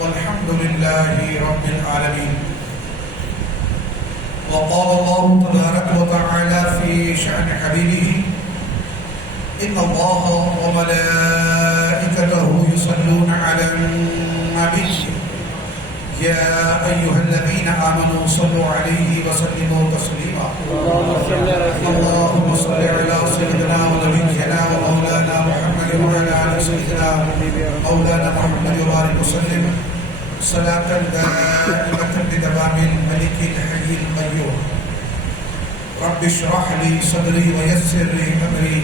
والحمد لله رب العالمين. وقال الله تبارك وتعالى في شأن حبيبه إن الله وملائكته يصلون على النبي يا أيها الذين آمنوا صلوا عليه وسلموا تسليما. اللهم صل على سيدنا ونبينا ومولانا محمد وعلى آل سيدنا مولانا محمد وبارك وسلم صلاة دائمة بدوام الملك الحي القيوم. رب اشرح لي صدري ويسر لي أمري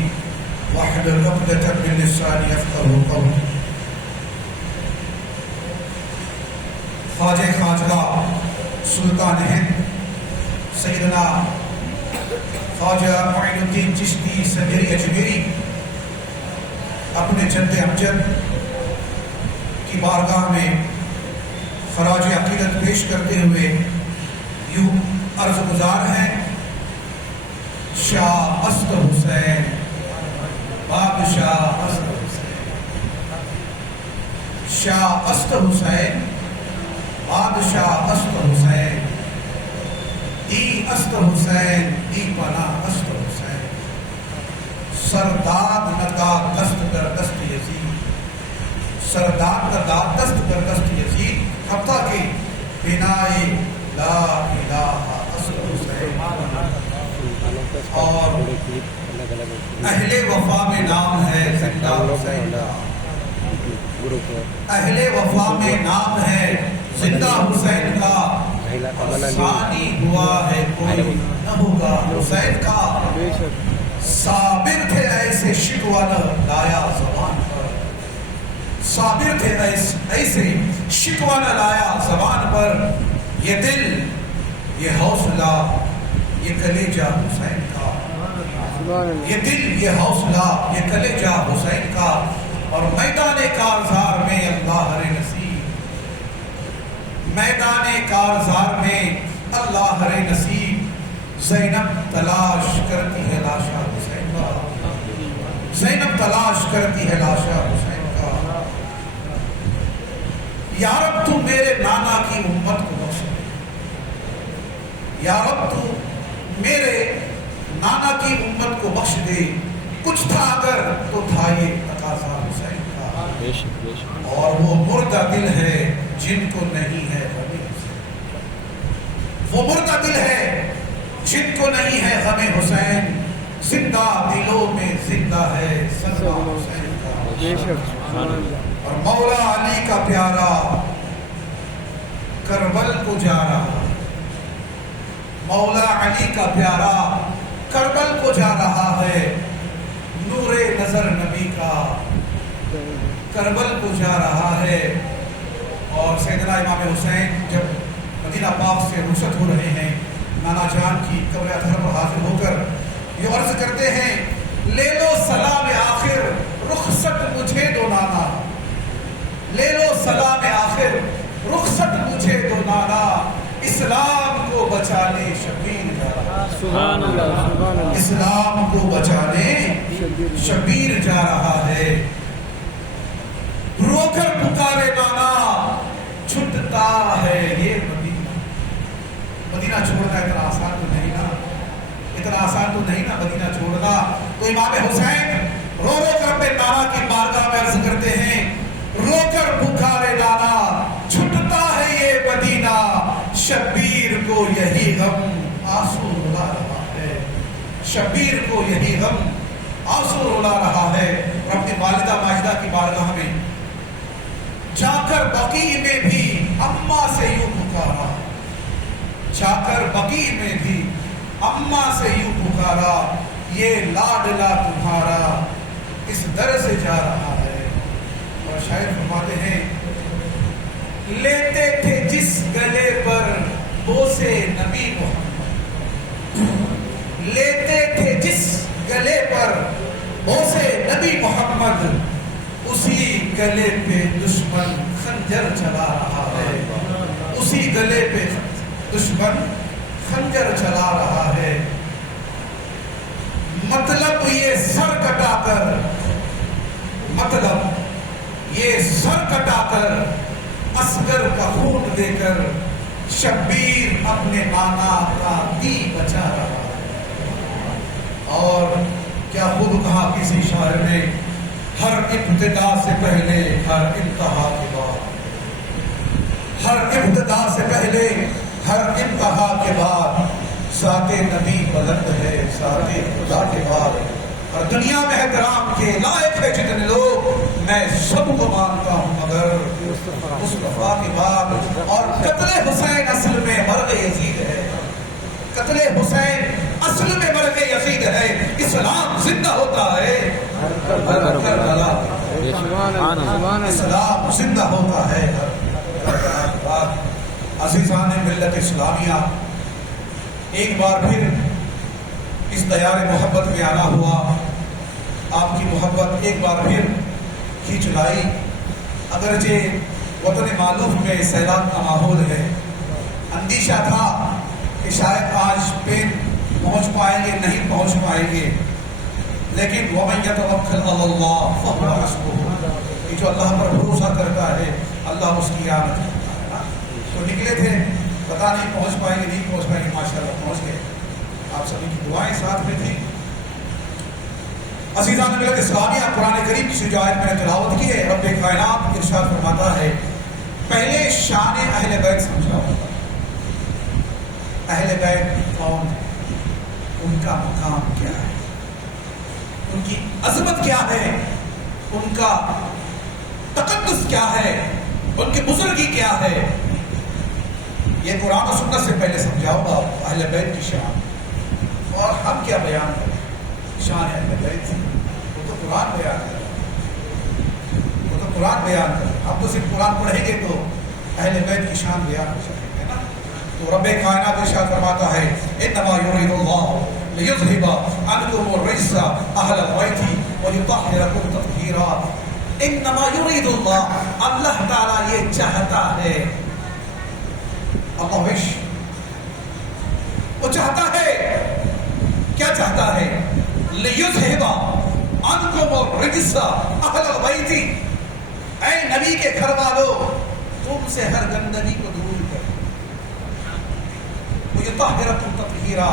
واحلل عقدة من لساني يفقهوا قولي. خواجہ خواجہ سلطان ہند سیدنا خواجہ معین الدین چشتی سنجری اجمیری اپنے جد امجد کی بارگاہ میں خراج عقیدت پیش کرتے ہوئے یوں عرض گزار ہیں: شاہ است حسین بادشاہ است حسین، شاہ است حسین بادشاہ است حسین، دی است حسین دی پناہ است حسین، سرداد ندا دست در دست یزید، سرداد ندا دست در دست یزید، حتیٰ کہ بنائے لا الہ است حسین. اور اہل وفا میں نام ہے زندہ حسین کا، اہل وفا میں نام ہے زندہ حسین کا، ثانی ہوا ہے کوئی نہ ہوگا حسین کا. صابر تھے ایسے شکوہ نہ لایا زبان پر، صابر تھے ایسے شکوہ نہ لایا زبان پر. یہ دل یہ حوصلہ یہ کلیجہ حسین کا، یہ دل یہ حوصلہ یہ کلیجہ حسین کا. اور میدان کارزار میں اللہ ہر نصیب، میدان کارزار میں اللہ ہر نصیب، زینب تلاش کرتی ہے لاشا حسین کا، زینب تلاش کرتی ہے لاشا حسین کا. یا رب تو میرے نانا کی امت کو بخش دے، یا رب تو میرے نانا کی امت کو بخش دے. کچھ تھا اگر تو تھا یہ تقاضا حسین کا، اور وہ مردہ دل ہے جن کو نہیں ہے غم حسین، وہ مردہ دل ہے جن کو نہیں ہے غم حسین. زندہ دلوں میں زندہ ہے صدقہ حسین کا. اور مولا علی کا پیارا کربل کو جا رہا، مولا علی کا پیارا کربل کو جا رہا ہے. نور نظر نبی کا کربل کو جا رہا ہے. اور سیدنا امام حسین جب مدینہ پاک سے رخصت ہو رہے ہیں، نانا جان کی قبر اطہر پر حاضر ہو کر یہ عرض کرتے ہیں: لے لو سلام آخر رخصت مجھے دو نانا، لے لو سلام آخر رخصت مجھے دو نانا. اسلام کو بچانے شبیر جا رہا، سبحان اللہ، اسلام کو بچانے شبیر جا رہا ہے. رو کر پکارے نانا چھٹتا ہے یہ مدینہ. مدینہ چھوڑنا اتنا آسان تو نہیں نا، اتنا آسان تو نہیں نا مدینہ چھوڑنا. تو امام حسین رو رو کر اپنے نانا کی بارگاہ میں عرض کرتے ہیں: رو کر پکارے نانا چھٹتا ہے یہ مدینہ، شبیر کو یہی غم آنسو رلا رہا ہے، شبیر کو یہی غم آنسو رلا رہا ہے. اور اپنی والدہ ماجدہ کی بارگاہ میں جا کر بقیع میں بھی اماں سے یوں پکارا، جا کر بقیع میں بھی اماں سے یوں پکارا. یہ لاڈلا تمہارا اس در سے جا رہا ہے. اور شاعر فرماتے ہیں: لیتے تھے جس گلے پر بوسے نبی محمد، لیتے تھے جس گلے پر بوسے نبی محمد، اسی گلے پہ دشمن خنجر چلا رہا ہے، اسی گلے پہ دشمن خنجر چلا رہا ہے. مطلب یہ سر کٹا کر، مطلب یہ سر کٹا کر اصغر کا خون دے کر شبیر اپنے نانا کا دی بچا رہا. اور کیا خود کہا کسی شاعر نے، ہر ابتدا سے پہلے ہر انتہا کے بعد، ہر ابتدا سے پہلے ہر انتہا کے بعد ذات نبی بلند ہے، ذات خدا کے بعد. اور دنیا میں احترام کے لائق ہے جتنے لوگ، میں سب کو مانتا ہوں مگر مصطفیٰ کے بعد. اور قتل حسین اصل میں مرغ یزید ہے، قتل حسین اصل میں مرغ یزید ہے. اسلام زندہ ہوتا ہے کربلا، اسلام زندہ ہوتا ہے کربلا کے بعد. عزیزان ملت اسلامیہ، ایک بار پھر اس دیار محبت میں آنا ہوا. آپ کی محبت ایک بار پھر کھینچ لائی. اگرچہ وطن معلوم میں سیلاب کا ماحول ہے، اندیشہ تھا کہ شاید آج پین پہنچ پائیں گے، نہیں پہنچ پائیں گے، لیکن وَمَن يَتَوَكَّلْ عَلَى اللَّهِ فَهُوَ حَسْبُهُ، یہ جو اللہ پر بھروسہ کرتا ہے اللہ اس کی آمد کرتا ہے نا. تو نکلے تھے، پتہ نہیں پہنچ پائیں گے نہیں پہنچ پائیں گے، ماشاءاللہ پہنچ گئے. آپ سبھی کی دعائیں ساتھ میں تھی. عزیزان ملت اسلامیہ، قرآن کریم کی شجاعت میں نے تلاوت کی ہے. رب کائنات ارشاد فرماتا ہے، پہلے شان اہل بیت سمجھاؤ. اہل بیت کون ہے، ان کا مقام کیا ہے، ان کی عظمت کیا ہے، ان کا تقدس کیا ہے، ان کی بزرگی کیا ہے. یہ قرآن و سنت سے پہلے سمجھاؤ گا اہل بیت کی شان. اور ہم کیا بیان کریں شان اہل بیت؟ وہ تو قرآن بیان کرے، وہ تو قرآن بیان کرے. ہم تو صرف قرآن پڑھیں گے تو اہل بیت کی شان بیان ہو سکے گا نا. تو رب کائنات ارشاد فرماتا ہے، انما یرید اللہ لیذھب عنکم الرجس اہل البیت ویطہرکم تطہیرا. انما یرید اللہ، اللہ تعالیٰ یہ چاہتا ہے، اللہ وش، وہ چاہتا ہے، کیا چاہتا ہے؟ لیذھب عنکم الرجس اہل البیت، اے نبی کے گھر والوں تم سے ہر گندگی کو دور کر، ویطہرکم تطہیرا،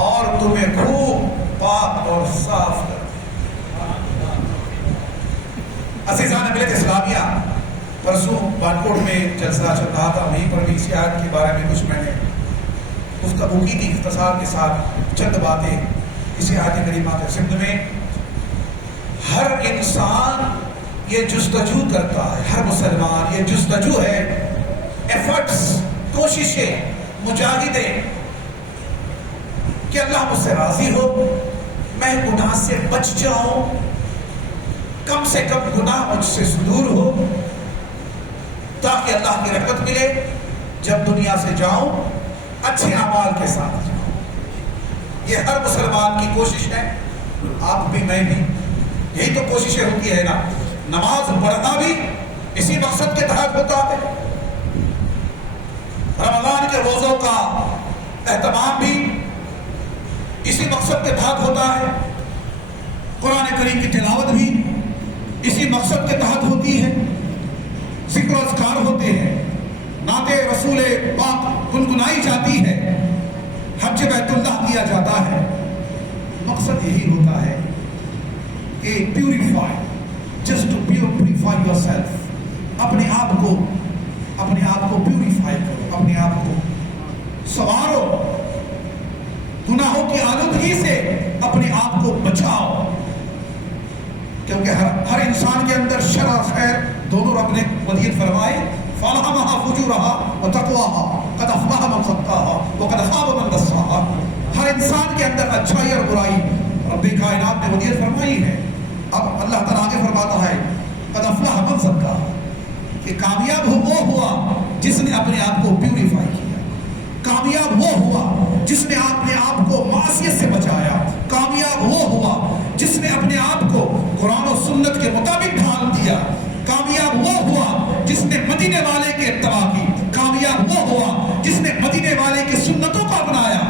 اور تمہیں خوب پاک اور صاف کر. عزیزان ملت اسلامیہ، پرسوں بانکوٹ میں جلسہ چل رہا تھا، وہیں پر بھی اس آیت کے بارے میں کچھ میں نے گفتگو کی تھی اختصار کے ساتھ. چند باتیں اسی آیت کریمہ کے ضمن میں. ہر انسان یہ جستجو کرتا ہے، ہر مسلمان یہ جستجو ہے، ایفرٹس، کوششیں، مجاہدیں کہ اللہ مجھ سے راضی ہو، میں گناہ سے بچ جاؤں، کم سے کم گناہ مجھ سے دور ہو، تاکہ اللہ کی رحمت ملے. جب دنیا سے جاؤں اچھے اعمال کے ساتھ جاؤں. یہ ہر مسلمان کی کوشش ہے، آپ بھی میں بھی، یہی تو کوششیں ہوتی ہے نا. نماز پڑھنا بھی اسی مقصد کے تحت ہوتا ہے، رمضان کے روزوں کا اہتمام بھی اسی مقصد کے تحت ہوتا ہے، قرآن کریم کی تلاوت بھی اسی مقصد کے تحت ہوتی ہے، ذکر و اذکار ہوتے ہیں، نعت رسول پاک گنگنائی جاتی ہے، حج بیت اللہ کیا جاتا ہے. مقصد یہی ہوتا ہے کہ purify, just to purify yourself, اپنے آپ کو پیوریفائی کرو، اپنے آپ کو سنوارو، گناہوں کی آلودگی سے اپنے آپ کو بچاؤ. کیونکہ ہر انسان کے اندر شر اور خیر دونوں رب نے ودیت فرمائے. فَأَلْهَمَهَا فُجُورَهَا وَتَقْوَاهَا قَدْ أَفْلَحَ مَنْ زَكَّاهَا وَقَدْ خَابَ مَنْ دَسَّاهَا. ہر انسان کے اندر اچھائی اور برائی رب کائنات نے ودیت فرمائی ہے. اب اللہ تعالیٰ آگے فرماتا ہے قَدْ أَفْلَحَ مَنْ زَكَّاهَا، کہ کامیاب وہ ہوا جس نے اپنے آپ کو پیوریفائی کیا، کامیاب وہ ہوا جس نے اپنے آپ کو معصیت سے بچایا، کامیاب وہ ہوا جس نے اپنے آپ کو قرآن و سنت کے مطابق ڈھال دیا، کامیاب وہ ہوا جس نے مدینے والے کے اتباع کی، کامیاب وہ ہوا جس نے مدینے والے کی سنتوں کو اپنایا،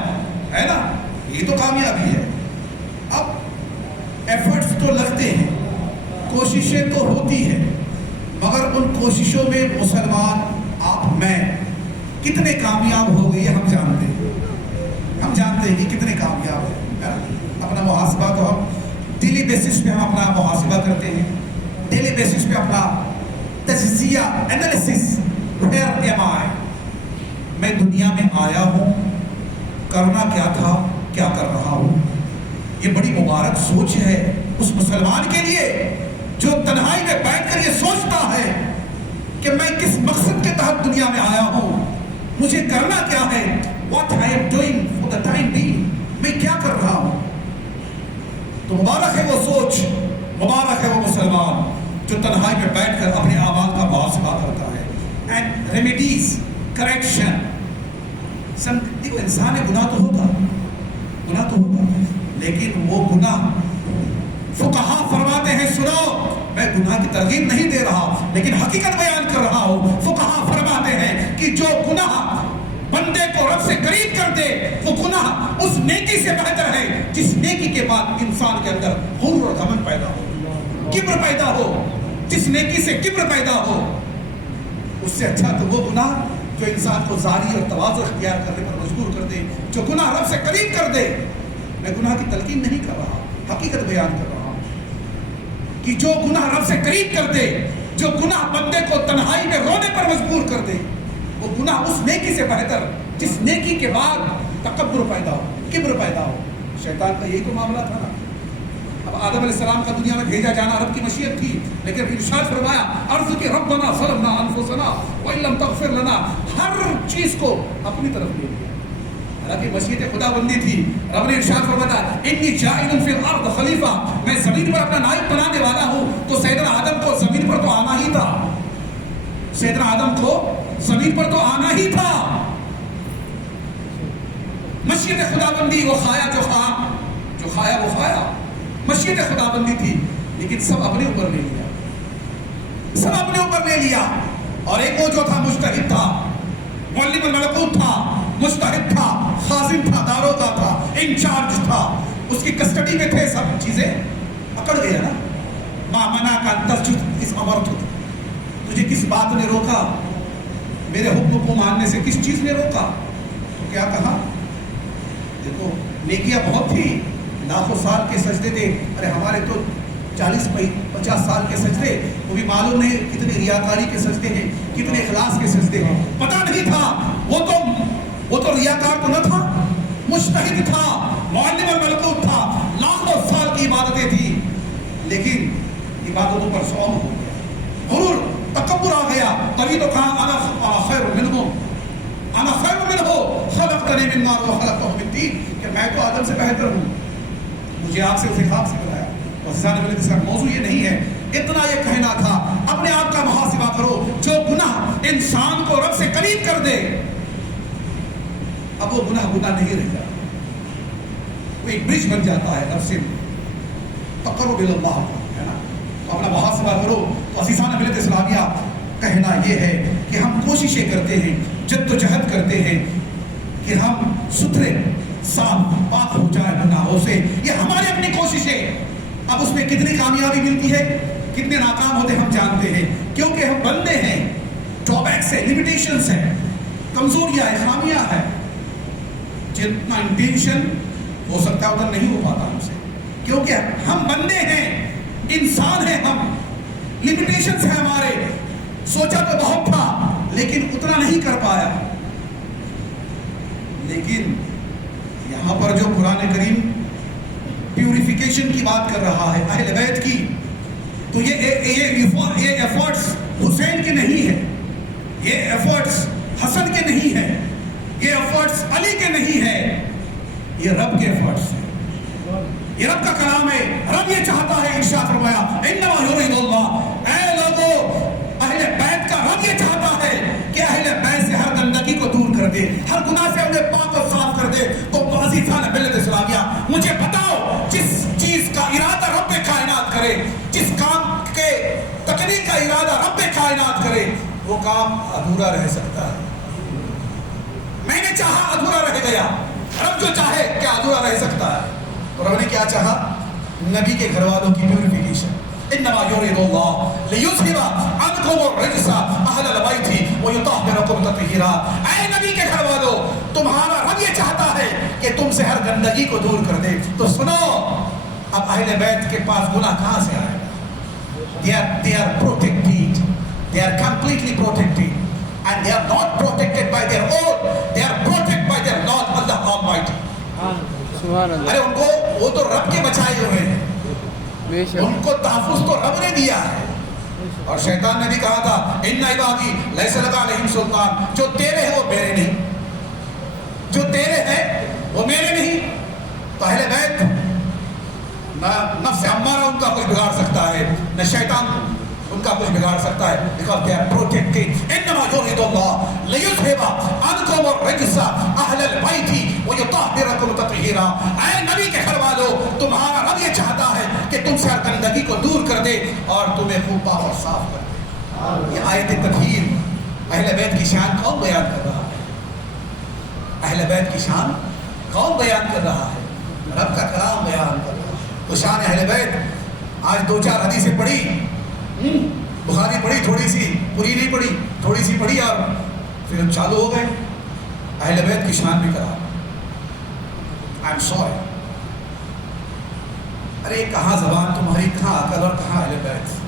ہے نا. یہ تو کامیابی ہے. اب ایفرٹس تو لگتے ہیں، کوششیں تو ہوتی ہیں، مگر ان کوششوں میں مسلمان کتنے کامیاب ہو گئے ہم جانتے ہیں، ہم جانتے ہیں کہ کتنے کامیاب ہیں۔ اپنا محاسبہ تو ہم ڈیلی بیسس پہ ہم اپنا محاسبہ کرتے ہیں، ڈیلی بیسس پہ اپنا تجزیہ انالیسس، ویئر ایم آئی، میں دنیا میں آیا ہوں، کرنا کیا تھا، کیا کر رہا ہوں۔ یہ بڑی مبارک سوچ ہے اس مسلمان کے لیے جو تنہائی میں بیٹھ کر یہ سوچتا ہے کہ میں کس مقصد کے تحت دنیا میں آیا ہوں، مجھے کرنا کیا ہے، what I am doing for the time being، میں کیا کر رہا ہوں۔ تو مبارک ہے وہ سوچ، مبارک ہے وہ مسلمان جو تنہائی میں بیٹھ کر اپنے اعمال کا محاسبہ کرتا ہے۔ اینڈ ریمیڈیز، کریکشن، دیکھو انسان ہے، گناہ تو ہوگا، لیکن وہ گناہ فقہا فرماتے ہیں، سنو میں گناہ کی ترغیب نہیں دے رہا لیکن حقیقت بیان کر رہا ہوں۔ فقہا فرماتے ہیں کہ جو گناہ بندے کو رب سے قریب کر دے وہ گناہ اس نیکی سے بہتر ہے جس نیکی کے بعد انسان کے اندر غرور اور گھمنڈ پیدا ہو، کبر پیدا ہو۔ جس نیکی سے کبر پیدا ہو اس سے اچھا تو وہ گناہ جو انسان کو زاری اور تواضع اختیار کرنے پر مجبور کر دے، جو گناہ رب سے قریب کر دے۔ میں گناہ کی تلقین نہیں کر رہا، حقیقت بیان کر رہا ہوں کہ جو گناہ رب سے قریب کر دے، جو گناہ بندے کو تنہائی میں رونے پر مجبور کر دے، وہ گناہ اس نیکی سے بہتر جس نیکی کے بعد تکبر پیدا ہو، کبر پیدا ہو۔ شیطان کا یہی تو معاملہ تھا نا۔ اب آدم علیہ السلام کا دنیا میں بھیجا جانا رب کی مشیت تھی، لیکن ارشاد فرمایا عرض کہ ربنا ظلمنا انفسنا وان لم تغفر لنا، ہر چیز کو اپنی طرف لے لیا۔ حالانکہ مشیت خدا بندی تھی، رب نے ارشاد فرمایا انی جاعل فی الارض خلیفہ، میں زمین پر اپنا نائب بنانے والا ہوں۔ تو سیدنا آدم کو زمین پر تو آنا ہی تھا، سیدنا آدم کو زمین پر تو آنا ہی تھا۔ مشیت خدا بندی، وہ کھایا جو کھایا وہ کھایا، مشیت خدا بندی تھی، لیکن سب اپنے اوپر لے لیا، سب اپنے اوپر لے لیا۔ اور ایک وہ جو تھا مجتہد تھا، معلم الملکوت تھا، مجتہد تھا، خازن تھا، داروغہ تھا، انچارج تھا، اس کی کسٹڈی میں تھے، سب چیزیں اکڑ گیا نا۔ ما منعک ان تسجد اذ امرتک، تجھے کس بات نے روکا میرے حکم کو ماننے سے، کس چیز نے روکا؟ تو کیا کہا؟ دیکھو نیکیاں بہت تھی، لاکھوں سال کے سجدے تھے، ارے ہمارے تو 40-50 سال کے سجدے، وہ بھی معلوم نہیں کتنے ریاکاری کے سجدے ہیں، کتنے اخلاص کے سجدے ہیں، پتہ نہیں تھا۔ وہ تو ریاکار تو نہ تھا، مجتہد تھا، معلم الملکوت تھا، لاکھوں سال کی عبادتیں تھی، لیکن عبادتوں پر سوم ہو گیا، غرور، تکبر آ گیا۔ تبھی تو کہا انا خیر منہ، انا خیر منہ خلقتنی من نار وخلقتہ من طین، کہ میں تو آدم سے بہتر ہوں، مجھے آگ سے اسی خاک سے بنایا۔ موضوع یہ نہیں ہے، اتنا یہ کہنا تھا اپنے آپ کا محاسبہ کرو۔ جو گناہ انسان کو رب سے قریب کر دے، اب وہ گناہ نہیں رہ جاتا، وہ ایک برج بن جاتا ہے رب سے تقرب اللہ، ہے نا۔ تو اپنا محاسبہ کرو۔ تو عزیزان ملت اسلامیہ، کہنا یہ ہے کہ ہم کوششیں کرتے ہیں، جد و جہد کرتے ہیں کہ ہم ستھرے صاف پاک ہو جائے گناہوں سے، یہ ہماری اپنی کوشش ہے۔ اب اس میں کتنی کامیابی ملتی ہے، کتنے ناکام ہوتے ہم جانتے ہیں، کیونکہ ہم بندے ہیں، ڈرابیکس ہیں، لمیٹیشنز ہیں، کمزوریاں ہیں، خامیاں ہیں۔ جتنا انٹینشن ہو سکتا ہے ادھر نہیں ہو پاتا ہم سے، کیونکہ ہم بندے ہیں، انسان ہیں، ہم لمیٹیشنز ہیں ہمارے۔ سوچا تو بہت تھا لیکن اتنا نہیں کر پایا۔ لیکن یہاں پر جو قرآن کریم پیوریفیکیشن کی بات کر رہا ہے اہل بیت کی، تو یہ ایفرٹس حسین کے نہیں ہے، یہ ایفرٹس حسن کے نہیں ہے، یہ ایفرٹس علی کے نہیں ہے، یہ رب کے ایفرٹس ہیں، یہ رب کا کلام ہے۔ رب یہ چاہتا ہے، ارشاد فرمایا انما یرید اللہ، اے لوگو اہل بیت کا رب یہ چاہتا ہے کہ اہل بیت سے ہر گندگی کو دور کر دے، ہر گناہ سے انہیں پاک اور صاف کر دے۔ تو عزیزان ملت اسلامیہ، مجھے بتاؤ جس چیز کا ارادہ رب کائنات کرے، جس کام کے تکمیل کا ارادہ رب کائنات کرے، وہ کام ادھورا رہ سکتا ہے؟ میں نے چاہا ادھورا رہ گیا، رب جو چاہے کیا ادھورا رہ سکتا ہے؟ اور رب نے کیا چاہا؟ نبی کے گھر والوں کی پیوریفیکیشن۔ انما یرید اللہ لیذھب عنکم الرجس اہل البیت ویطہرکم تطہیرا، اے نبی کے گھر والوں تمہارا رب یہ چاہتا ہے کہ تم سے ہر گندگی کو دور کر دے۔ تو سنو، اب اہل بیت کے پاس گناہ کہاں سے آئے گا؟ they are protected, they are completely protected, and they are not protected by their own, they are protected by their Lord Allah Almighty. ارے ان کو وہ تو رب کے بچائے ہوئے ہیں، ان کو تحفظ تو رب نے دیا ہے۔ اور شیطان نے بھی کہا تھا ان عبادی لیس لک علیہم سلطان، جو تیرے ہیں وہ میرے نہیں، جو تیرے ہیں وہ میرے نہیں۔ تو اہل بیت نہ نفس امارہ ان کا کچھ بگاڑ سکتا ہے، نہ شیطان ان کا کچھ بگاڑ سکتا ہے، because they are protected. انما یرید اللہ لیذھب عنکم الرجس اہل البیت ویطہرکم تطہیرا، اے نبی کے گھر والوں تمہارا رب یہ چاہتا ہے کہ تم سے ہر گندگی کو دور کر دے اور تمہیں خوب پاک اور صاف کر دے۔ یہ آیت تطہیر اہل بیت کی شان کون بیان کر رہا ہے؟ اہل بیت کی شان کون بیان کر رہا ہے؟ رب کا کلام بیان کر رہا ہے۔ تو شان اہل بیت آج دو چار حدیثیں پڑھی، بخاری پڑھی، تھوڑی سی پوری نہیں پڑھی، تھوڑی سی پڑھی اور پھر چالو ہو گئے اہل بیت کی شان بھی کرا۔ آئی ایم سوری، ارے کہاں زبان تمہاری، کہاں عقل اور کہاں اہل بیت؟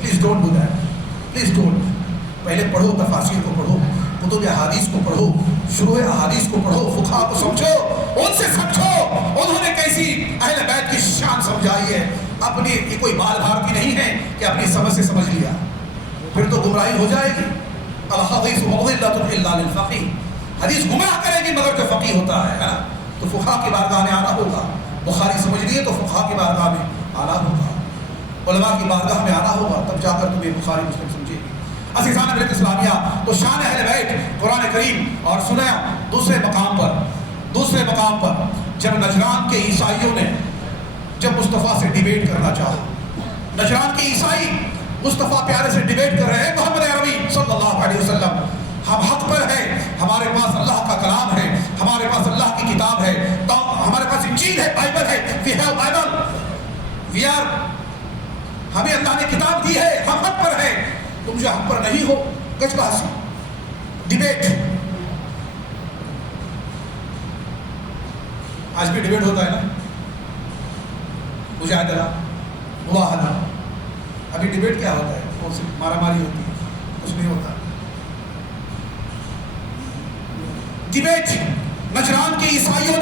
Please don't do that, please don't. پہلے پڑھو، تفاسیر کو پڑھو، کتب احادیث کو پڑھو، شروع احادیث کو پڑھو، فقہا کو سمجھو، ان سے سمجھو انہوں نے کیسی اہل بیت کی شان سمجھائی ہے۔ اپنی یہ کوئی بال بھارتی نہیں ہے کہ اپنی سمجھ سے سمجھ لیا، پھر تو گمراہی ہو جائے گی۔ الحدیث مضلۃ الا للفقیہ، حدیث گمراہ کرے گی مگر جو فقیہ ہوتا ہے نا، تو فقہا کی بارگاہ میں آنا ہوگا۔ بخاری سمجھ لیے تو فقہا کی بارگاہ میں آنا ہوگا، علماء کی بارگاہ میں آنا ہوگا، تب جا کر تمہیں بخاری مسلم سمجھے گی۔ عزیزان ملت اسلامیہ، تو شان اہل بیت قرآن کریم اور سنیا دوسرے مقام پر جب نجران کے عیسائیوں نے جب مصطفیٰ سے ڈیبیٹ کرنا چاہا، نجران کے عیسائی مصطفیٰ پیارے سے ڈیبیٹ کر رہے ہیں، محمد عربی صلی اللہ علیہ وسلم ہم حق پر ہیں، ہمارے پاس اللہ کا کلام ہے، ہمارے پاس اللہ کی کتاب ہے، ہمارے پاس انجیل ہے، بائبل ہے، we have Bible، we are، ہمیں اللہ نے کتاب دی ہے، ہم حق پر ہیں، تم جو حق پر نہیں ہو، کچھ بحث ڈیبیٹ۔ آج بھی ڈیبیٹ ہوتا ہے نا، مجادلہ، مباہلہ۔ ابھی ڈیبیٹ کیا ہوتا ہے؟ وہ صرف مارا ماری ہوتی ہے، کچھ نہیں ہوتا۔ ڈیبیٹ نجران کے عیسائیوں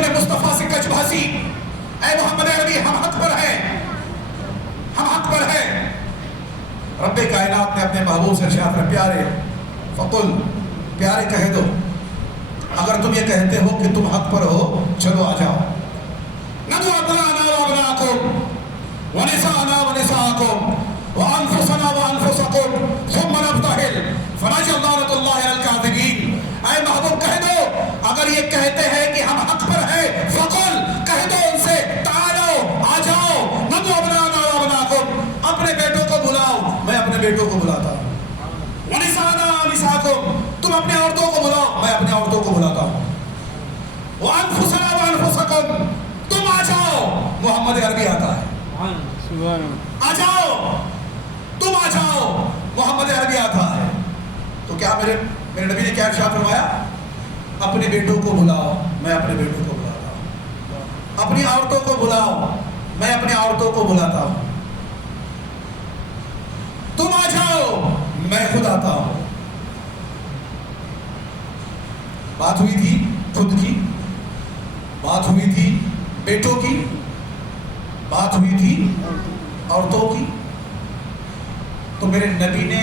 نے مصطفیٰ سے کچ بحثی، اے محمد عربی ہم حق پر ہیں، ہم حق پر ہیں۔ رب کائنات نے اپنے محبوب سے ارشاد فرمایا، پیارے فقل، پیارے کہہ دو، اگر تم یہ کہتے ہو کہ تم حق پر ہو، چلو آ جاؤ، ندعو ابناءنا وابناءکم ونساءنا ونساءکم وانفسنا وانفسکم ثم نبتہل فنجعل لعنۃ اللہ علی الکاذبین۔ اے محبوب کہہ دو، اگر یہ کہتے ہیں کہ ہم حق پر ہیں، فقل، کہہ دو ان سے، تعالو، آ جاؤ، ندعو ابناءنا وابناءکم، اپنے بیٹوں کو بلاؤ، میں اپنے بیٹوں کو بلاتا ہوں، ونساءنا ونساءکم، تم اپنے عورتوں کو بلاؤ، میں اپنے عورتوں کو بلاتا ہوں، وانفسنا وانفسکم، تم آ جاؤ، محمد عربی آتا ہے، آ جاؤ، تم آ جاؤ، محمد عربی آتا ہے۔ تو کیا میرے نبی نے کیا ارشاد فرمایا؟ اپنے بیٹوں کو بلاؤ، میں اپنے بیٹوں کو بلاتا ہوں، اپنی عورتوں کو بلاؤ، میں اپنی عورتوں کو بلاتا ہوں، تم آ جاؤ، میں خود آتا ہوں۔ بات ہوئی تھی خود کی، بات ہوئی تھی بیٹوں کی، بات ہوئی تھی عورتوں کی، تو میرے نبی نے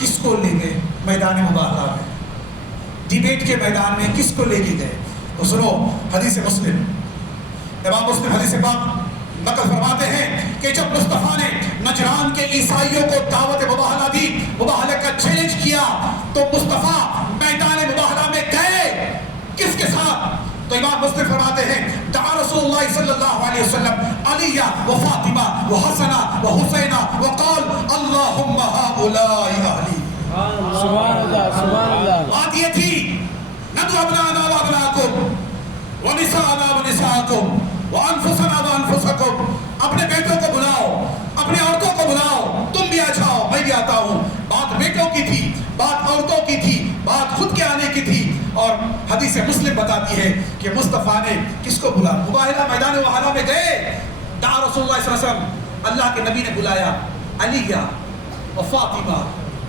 کس کو لے گئے میدان مباہلہ میں، ڈیبیٹ کے میدان میں کس کو لے کے گئے؟ تو سنو حدیث مسلم، امام مسلم حدیث پاک نقل فرماتے ہیں کہ جب مصطفیٰ نے نجران کے عیسائیوں کو دعوت مباہلہ دی، مباہلہ کا چیلنج کیا، تو مصطفیٰ میدان مباہلہ میں گئے کس کے ساتھ؟ تو امام مسلم فرماتے ہیں دعا رسول اللہ صلی اللہ علیہ وسلم علی و فاطمہ و حسن و حسین وقال اللہم ہؤلاء اہلی۔ سبحان اللہ، سبحان اللہ۔ بات یہ تھی ندعو ابناءنا وابناءکم ونساءنا ونساءکم وانفسنا وانفسکم، اپنے بیٹوں کو بلاؤ، اپنے عورتوں کو بلاؤ، تم بھی آ جاؤ، حدیث مسلم بتاتی ہے کہ مصطفیٰ نے کس کو بلا مباہلہ میدان وحدہ میں گئے، دعا رسول اللہ صلی اللہ علیہ وسلم، اللہ کے نبی نے بلایا علی و فاطمہ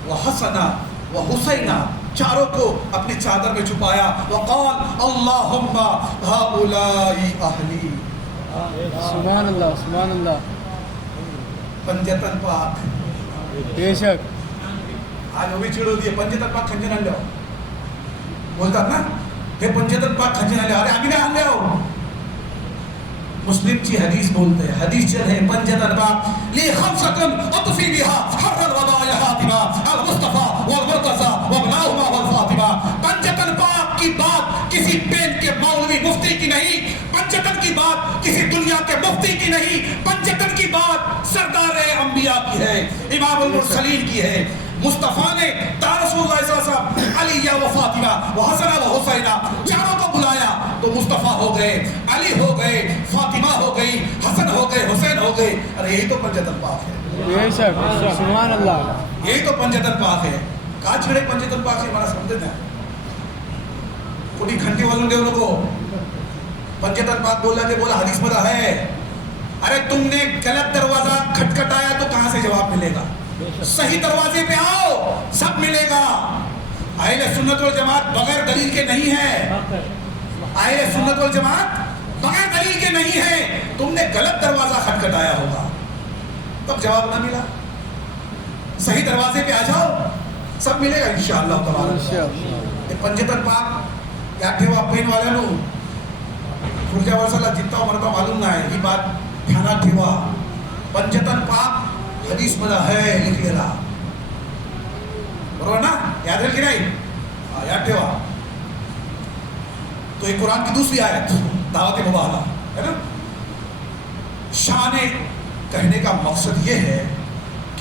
و حسنہ و حسینہ، چاروں کو اپنی چادر میں چھپایا، وقال اللہم ہؤلاء اہلی، سبحان اللہ سبحان اللہ، پنجتن پاک، بے شک آج وہ بھی چڑو دیے پنجتن پاک کھنجن لے آؤ، بولتا نا کہ پنجتن پاک کھنجن لے آؤ، ارے آمینہ لے آؤ، مسلم کی حدیث بولتے ہیں، حدیث چل ہے پنجتن پاک لی خمسۃ اطفی بها حر الوداع حاتمہ المصطفیٰ والمرتضیٰ وابناؤہما والفاطمہ، پنجتن پاک کی بات کسی پین کے مولوی مفتی کی نہیں، پنجتن کی بات کسی دنیا کے مفتی کی نہیں، پنجتن کی بات سردار انبیاء کی ہے، امام المرسلین کی ہے۔ مصطفیٰ نے رسول اللہ صلی اللہ علیہ وسلم علی و فاطمہ و حسنہ و حسینہ چاروں کو بلایا تو مصطفیٰ ہو گئے، علی ہو گئے، فاطمہ ہو گئی، حسن ہو گئے، حسین ہو گئے، ارے یہی تو پنجتن پاک ہے، بے شک سبحان اللہ، یہی تو پنجتن پاک ہے۔ کہا چھڑے پنجتن پاک ہے ہمارا سمجھے جائے کوئی کھنٹی والوں دے انہوں کو پنجتن پاک بولا کہ بولا حدیث میں ہے، ارے تم نے غلط دروازہ کھٹکھٹایا تو کہاں سے جواب ملے گا، صحیح دروازے پہ آؤ سب ملے گا۔ اہل سنت والجماعت بغیر دلیل کے نہیں ہے، اہل سنت والجماعت بغیر دلیل کے نہیں ہے، تم نے غلط دروازہ کھٹکھٹایا ہوگا تب جواب نہ ملا، صحیح دروازے پہ آ جاؤ سب ملے گا انشاءاللہ تعالی۔ پنجتن پاک یا ٹھیوا پین والے نو خرجہ ورسلہ جتنا مرتبہ معلوم نہ ہے، یہ بات دھیانہ ٹھیوا، پنجتن پاک حدیث ملا ہے لکھ لے رہا برو نا، یاد ہے کہ نہیں، یاد ٹھیوا۔ تو ایک قرآن کی دوسری آیت دعوت مباہلہ ہے نا، شان کہنے کا مقصد یہ ہے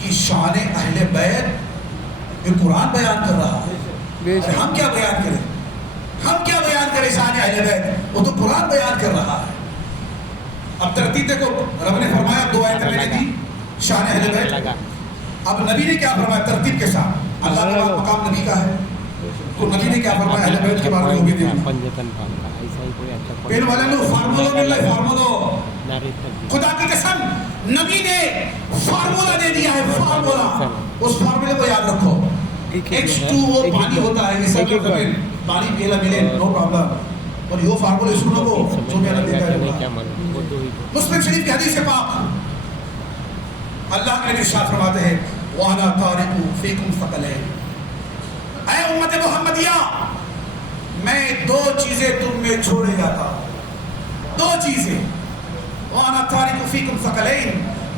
کہ شان اہل بیت یہ قرآن بیان کر رہا ہے، ہم کیا بیان کریں، ہم کیا بیان کریں شان اہل بیت، وہ تو قرآن بیان کر رہا ہے۔ اب ترتیب دیکھو، رب نے فرمایا دو آیتیں میں نے دی شان اہل بیت، اب نبی نے کیا فرمایا ترتیب کے ساتھ، اللہ کے بعد مقام نبی کا ہے تو نبی نے کیا فرمایا اہل بیت کے بارے میں، ہوگی دیکھنا پین والے لوگ فارمولہ مل رہا ہے، فارمولہ، خدا کی قسم نبی نے فارمولہ دے دیا ہے، فارمولہ، اس فارمولے کو یاد رکھو، H2O پانی ہوتا ہے، یہ سب میں پانی پیلا ملے نو پرابلم، اور یہ فارمولہ سنو کو جو میں نے دیکھا ہے۔ مسلم شریف کی حدیث پاک اللہ کے نبی ارشاد فرماتے ہیں وَأَنَا تَارِكُ فِيكُمْ ثَقَلَيْنِ، اے امت محمدیہ میں دو چیزیں تم میں چھوڑے جاتا ہوں، دو چیزیں، وَأَنَا تَارِكُ فِيكُمْ ثَقَلَيْنِ،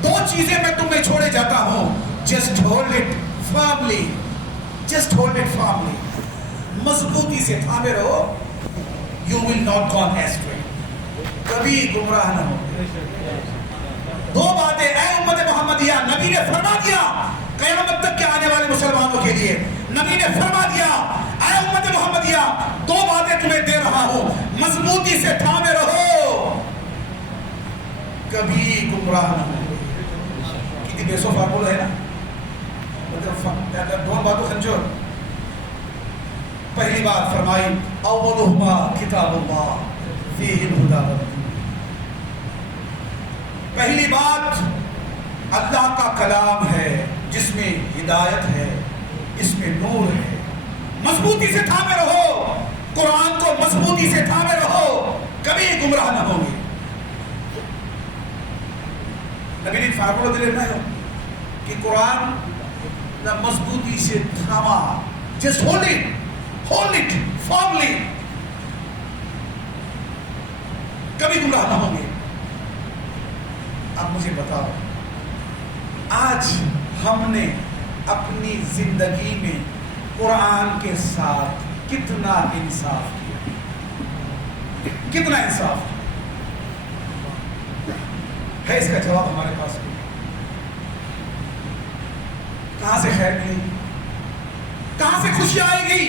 دو چیزیں میں تم میں چھوڑے جاتا ہوں، just hold it firmly، just hold it firmly، مضبوطی سے تھامے رہو، you will not go astray، کبھی گمراہ نہ ہو۔ دو باتیں اے امت محمدیہ، نبی نے فرما دیا قیامت تک کے آنے والے مسلمانوں کے لیے، نبی نے فرما دیا اے امت محمدیہ دو باتیں تمہیں دے رہا ہوں، مضبوطی سے تھامے رہو، کبھی گمراہ نہ ہو۔ کتنی بے سو فارمولہ ہے نا، دو باتوں سمجھو، پہلی بات فرمائی اولہما کتاب اللہ فیہ الہدی والنور، پہلی بات اللہ کا کلام ہے جس میں ہدایت ہے، اس میں نور ہے، مضبوطی سے تھامے رہو، قرآن کو مضبوطی سے تھامے رہو، کبھی گمراہ نہ ہوں گے۔ نبی نے فارمولہ دے لینا ہے کہ قرآن نہ مضبوطی سے تھاما، just hold it firmly، کبھی گمراہ نہ ہوں گے۔ اب مجھے بتاؤ آج ہم نے اپنی زندگی میں قرآن کے ساتھ کتنا انصاف کیا، کتنا انصاف ہے؟ اس کا جواب ہمارے پاس نہیں۔ کہاں سے خیر ملے گی، کہاں سے خوشی آئے گی،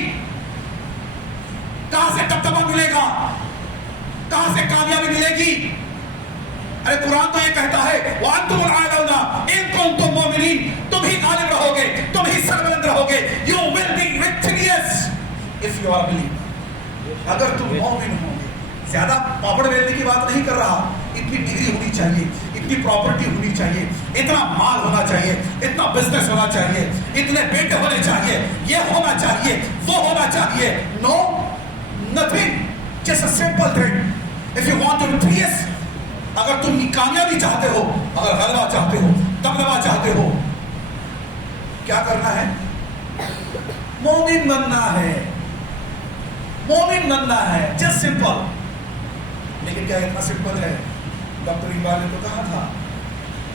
کہاں سے دبدبہ ملے گا، کہاں سے کامیابی ملے گی؟ ارے قرآن تو یہ کہتا ہے وَأَنْتُمُ الْأَعْلَوْنَ إِن كُنتُم مُؤْمِنِينَ، تم ہی غالب رہو گے، تم ہی سربلند رہو گے، you will be victorious if you are believer۔ اگر تم مومن ہو گے. زیادہ پاپڑ بیلنے کی بات نہیں کر رہا. اتنی ڈگری ہونی چاہیے, اتنی پراپرٹی ہونی چاہیے, اتنا مال ہونا چاہیے, اتنا بزنس ہونا چاہیے, اتنے بیٹے ہونے چاہیے, یہ ہونا چاہیے, وہ ہونا چاہیے. No, nothing, just a simple thing. If you want to be peace, اگر تم کامیابی چاہتے ہو, اگر غلبہ چاہتے ہو, دبدبا چاہتے ہو, کیا کرنا ہے؟ مومن بننا ہے, مومن بننا ہے, جسٹ سمپل. لیکن کیا اتنا سمپل ہے؟ ڈاکٹر اقبال نے تو کہا تھا,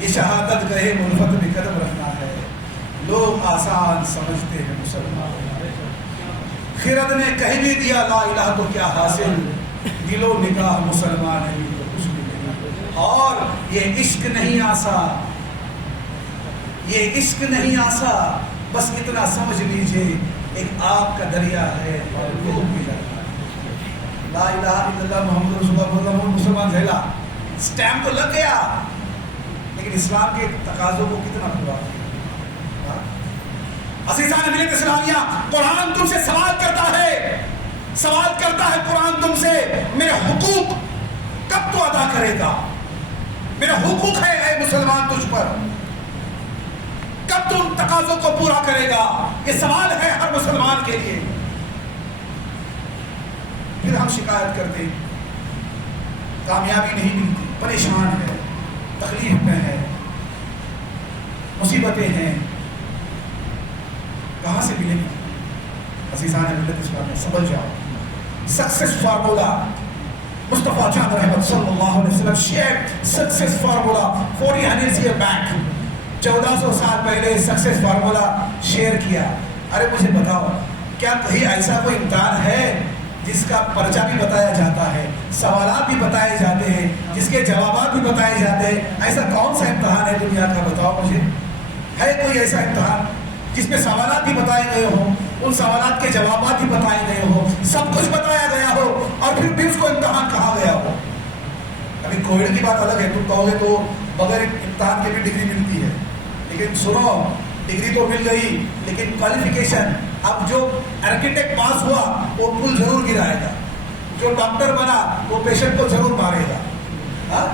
یہ شہادت گہے ملفت میں قدم رکھنا ہے, لوگ آسان سمجھتے ہیں مسلمان. خرد نے کہہ بھی دیا لا الہ تو کیا حاصل, دل و نگاہ مسلمان ہے تو کچھ بھی نہیں. اور یہ عشق نہیں آسا, یہ عشق نہیں آسا, بس اتنا سمجھ لیجئے ایک آگ کا دریا ہے اور ڈوب بھی جاتا ہے. لا الہ الا اللہ محمد رسول اللہ مسلمان جھیلا, سٹیمپ تو لگ گیا, لیکن اسلام کے تقاضوں کو کتنا پورا کیا؟ عزیزان ملت اسلامیہ, قرآن تم سے سوال کرتا ہے, سوال کرتا ہے قرآن تم سے, میرے حقوق کب تو ادا کرے گا؟ میرے حقوق ہے اے مسلمان تجھ پر, کب تم تقاضوں کو پورا کرے گا؟ یہ سوال ہے ہر مسلمان کے لیے. پھر ہم شکایت کرتے, کامیابی نہیں ملتی, پریشان ہے, تکلیف میں ہے, مصیبتیں ہیں, کہاں سے ملیں گی؟ عزیزان ملت اسلام میں سمجھ جاؤ, سکسیس فارمولا مصطفیٰ چاند رحمت صلی اللہ علیہ وسلم share success formula 40 years back, 1400 سال پہلے سکسیس فارمولا شیئر کیا. ارے مجھے بتاؤ, کیا کہیں ایسا کوئی امتحان ہے جس کا پرچہ بھی بتایا جاتا ہے, سوالات بھی بتائے جاتے ہیں, جس کے جوابات بھی بتائے جاتے ہیں؟ ایسا کون سا امتحان ہے دنیا کا, بتاؤ مجھے. ہے کوئی ایسا امتحان جس میں سوالات بھی بتائے گئے ہوں, ان سوالات کے جوابات بھی بتائے گئے ہوں, سب کچھ بتایا گیا ہو, اور پھر بھی اس کو امتحان کہا گیا ہو؟ ابھی کووڈ کی بات الگ ہے, تم کہو گے تو بغیر امتحان کے بھی ڈگری ملتی ہے, لیکن سنو, ڈگری تو مل گئی لیکن کوالیفیکیشن, اب جو آرکیٹیکٹ پاس ہوا وہ پل ضرور گرائے گا, جو ڈاکٹر بنا وہ پیشنٹ کو ضرور مارے گا,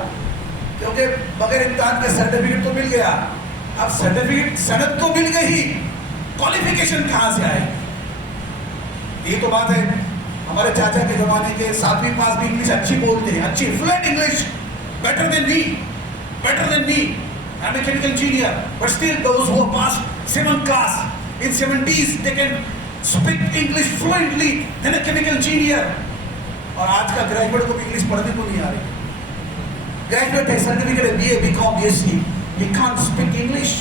کیونکہ بغیر امتحان کے سرٹیفکیٹ تو مل گیا. اب سرٹیفکیٹ سند تو مل گئی, کوالیفیکیشن کہاں سے آئے؟ یہ تو بات ہے. ہمارے چاچا کے زمانے کے 7ویں پاس بھی انگلش اچھی بولتے ہیں, اچھی fluent English, better than me, better than me. I'm a chemical engineer, but still those who have passed 7th class in 70s, they can speak English fluently than a chemical engineer. اور آج کا graduate کو بھی English پڑھنے کو نہیں آ رہی. Graduate ہے, سرٹیفکیٹ ہے, BA, BCom, BSc, he can't speak English.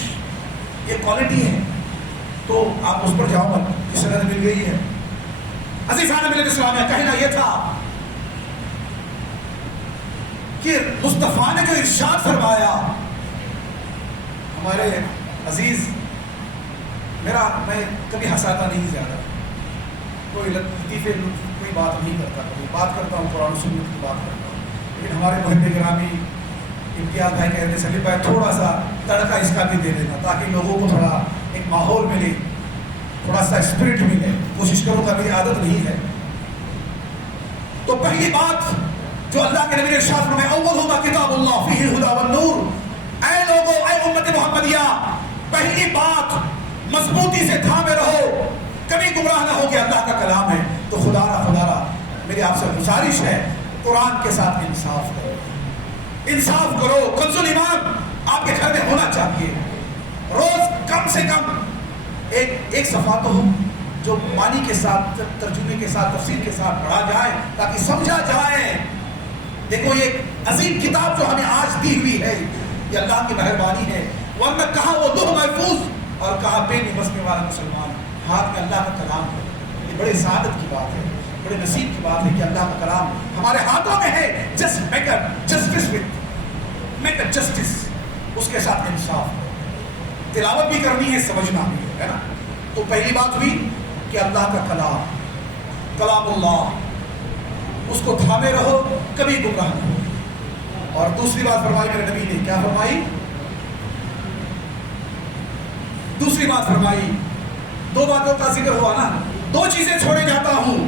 یہ کوالٹی ہے, تو آپ اس پر جاؤ مت, اس طرح مل گئی ہے. عزیزان ملت اسلامیہ, کہنا یہ تھا کہ مصطفیٰ نے جو ارشاد فرمایا, ہمارے عزیز, میں کبھی ہنساتا نہیں زیادہ, کوئی لطیفے کوئی بات نہیں کرتا, کبھی بات کرتا ہوں قرآن و سنت کی بات کرتا ہوں, لیکن ہمارے محب گرامی امتیاز بھائی کہتے ہیں سلیم بھائی تھوڑا سا تڑکا اس کا بھی دے دینا, تاکہ لوگوں کو تھوڑا ایک ماحول ملے, تھوڑا سا اسپرٹ ملے. کوشش کروں کا, میری عادت نہیں ہے. تو پہلی بات جو اللہ کے نبی نے ارشاد فرمایا, اولھما کتاب اللہ فیہ الہدی والنور. اے لوگوں, اے امت محمدیہ, پہلی بات مضبوطی سے تھامے رہو, کبھی گمراہ نہ ہو کہ اللہ کا کلام ہے. تو خدا را میری آپ سے گزارش ہے, قرآن کے ساتھ انصاف کرو, انصاف کرو. کنز الایمان آپ کے گھر میں ہونا چاہیے, روز کم سے کم ایک صفحہ تو ہو جو معنی کے ساتھ, ترجمے کے ساتھ, تفسیر کے ساتھ پڑھا جائے تاکہ سمجھا جائے. دیکھو یہ عظیم کتاب جو ہمیں آج دی ہوئی ہے, یہ اللہ کی مہربانی ہے, ورنہ کہاں وہ لوح محفوظ اور کہاں بے بسنے والا مسلمان, ہاتھ میں اللہ کا کلام ہے. یہ بڑے سعادت کی بات ہے, بڑے نصیب کی بات ہے کہ اللہ کا کلام ہمارے ہاتھوں میں ہے. Just make justice make justice, اس کے ساتھ انصاف, تلاوت بھی کرنی ہے, سمجھنا بھی ہے نا. تو پہلی بات ہوئی کہ اللہ کا کلام, کلام اللہ, اس کو تھامے رہو, کبھی گمراہ نہ ہو. اور دوسری بات فرمائی میرے نبی نے, کیا فرمائی؟ دوسری بات فرمائی, دو باتوں کا ذکر ہوا نا, دو چیزیں چھوڑے جاتا ہوں,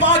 5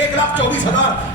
1,24,000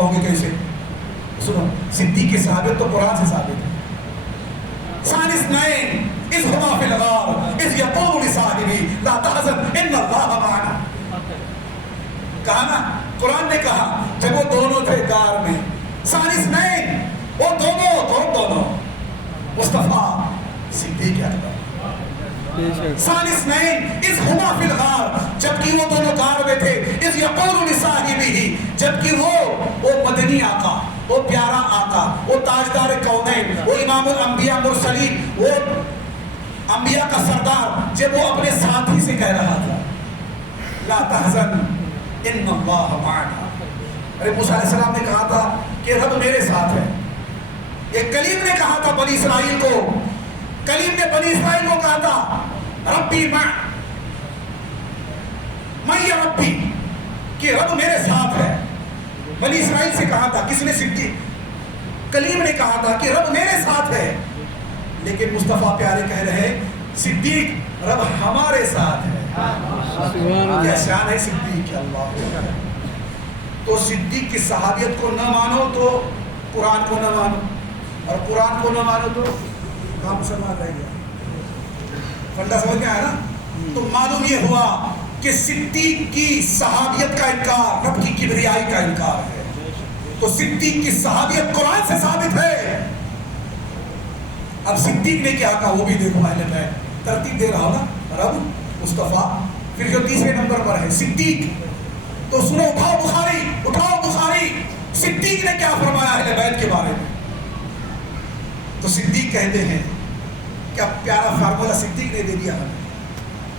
کہو گے کیسے؟ سنو، صدیق کی صحابیت تو قرآن سے ثابت ہے. ثانی اثنین اذ ہما فی الغار اذ یقول لصاحبہ لا تحزن ان اللہ معنا. کہا نا، قرآن نے کہا جب وہ دونوں تھے غار میں. ثانی اثنین، وہ دونوں مصطفیٰ صدیق اکبر. ثانی اثنین اذ ہما فی الغار، جبکہ وہ دونوں غار میں تھے. اذ یقول لصاحبہ، جبکہ وہ مدنی آقا، وہ پیارا آقا، وہ تاجدار کونین، وہ امام الانبیاء مرسلین، وہ انبیاء کا سردار، جب وہ اپنے ساتھی سے کہہ رہا تھا لا تحزن ان اللہ معنا. ارے موسیٰ علیہ السلام نے کہا تھا کہ رب میرے ساتھ ہے. ایک کلیم نے کہا تھا بنی اسرائیل کو، کلیم نے بنی اسرائیل کو کہا تھا ربی میں ربی، کہ رب میرے ساتھ ہے. بنی اسرائیل سے کہا تھا، کس نے؟ صدیق. کلیم نے کہا تھا کہ رب میرے ساتھ ہے. لیکن مصطفیٰ پیارے کہہ رہے صدیق رب ہمارے ساتھ ہے. کیا شان ہے صدیق کی! اللہ. تو صدیق کی صحابیت کو نہ مانو تو قرآن کو نہ مانو، اور قرآن کو نہ مانو تو کہاں مسلمان رہ گیا. فلڈا سمجھ میں آیا نا؟ تو معلوم یہ ہوا کہ صدیق کی صحابیت کا انکار رب کی کبریائی کا انکار ہے. تو صدیق کی صحابیت قرآن سے ثابت ہے. اب صدیق نے کیا کہا وہ بھی دیکھو. اہل بیت ترتیب دے رہا ہوں نا، رب، مصطفیٰ، پھر جو تیسرے نمبر پر ہے صدیق. تو سنو، اٹھاؤ بخاری. صدیق نے کیا فرمایا اہل بیت کے بارے میں؟ تو صدیق کہتے ہیں، کیا پیارا فارمولہ صدیق نے دے دیا ہمیں.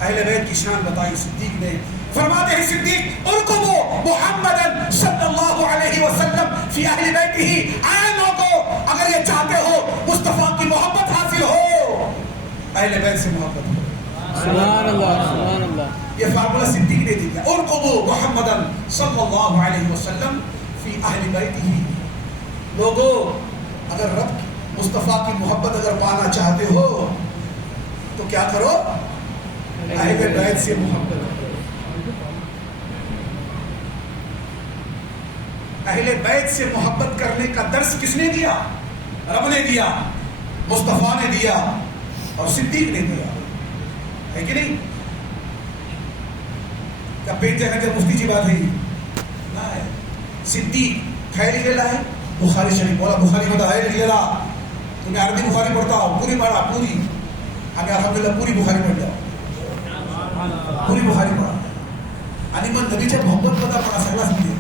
اہل بیت کی شان بتائی صدیق نے. فرماتے ہیں صدیق ارکبوا محمدا صلی اللہ علیہ وسلم فی اہل بیتہ. اے لوگو، اگر یہ چاہتے ہو مصطفیٰ کی محبت حاصل ہو، اہل بیت سے محبت ہو. سبحان اللہ، سبحان اللہ. یہ فارمولہ صدیق نے دے دیا. ارکبوا محمدا صلی اللہ علیہ وسلم فی اہل بیتہ. لوگو، اگر رب مصطفیٰ کی محبت اگر پانا چاہتے ہو تو کیا کرو؟ اہل بیت سے محبت کرو. اہل بیت سے محبت کرنے کا درس کس نے دیا؟ رب نے دیا، مصطفیٰ نے دیا، اور صدیق نے دیا. ہے کہ نہیں؟ کیا پین جگہ جب مفتی جی بات ہے؟ صدیق خیر لیلا ہے. بخاری شریف بولا، بخاری میں خیر لیلا. تمہیں عربی بخاری پڑھتا ہو، پوری پڑھا، پوری. ہمیں الحمدللہ پوری بخاری پڑھ جاؤ، پوری بخاری پڑھا. انیمن نبی جب محبت پتا پڑھا سکلا سمجھے.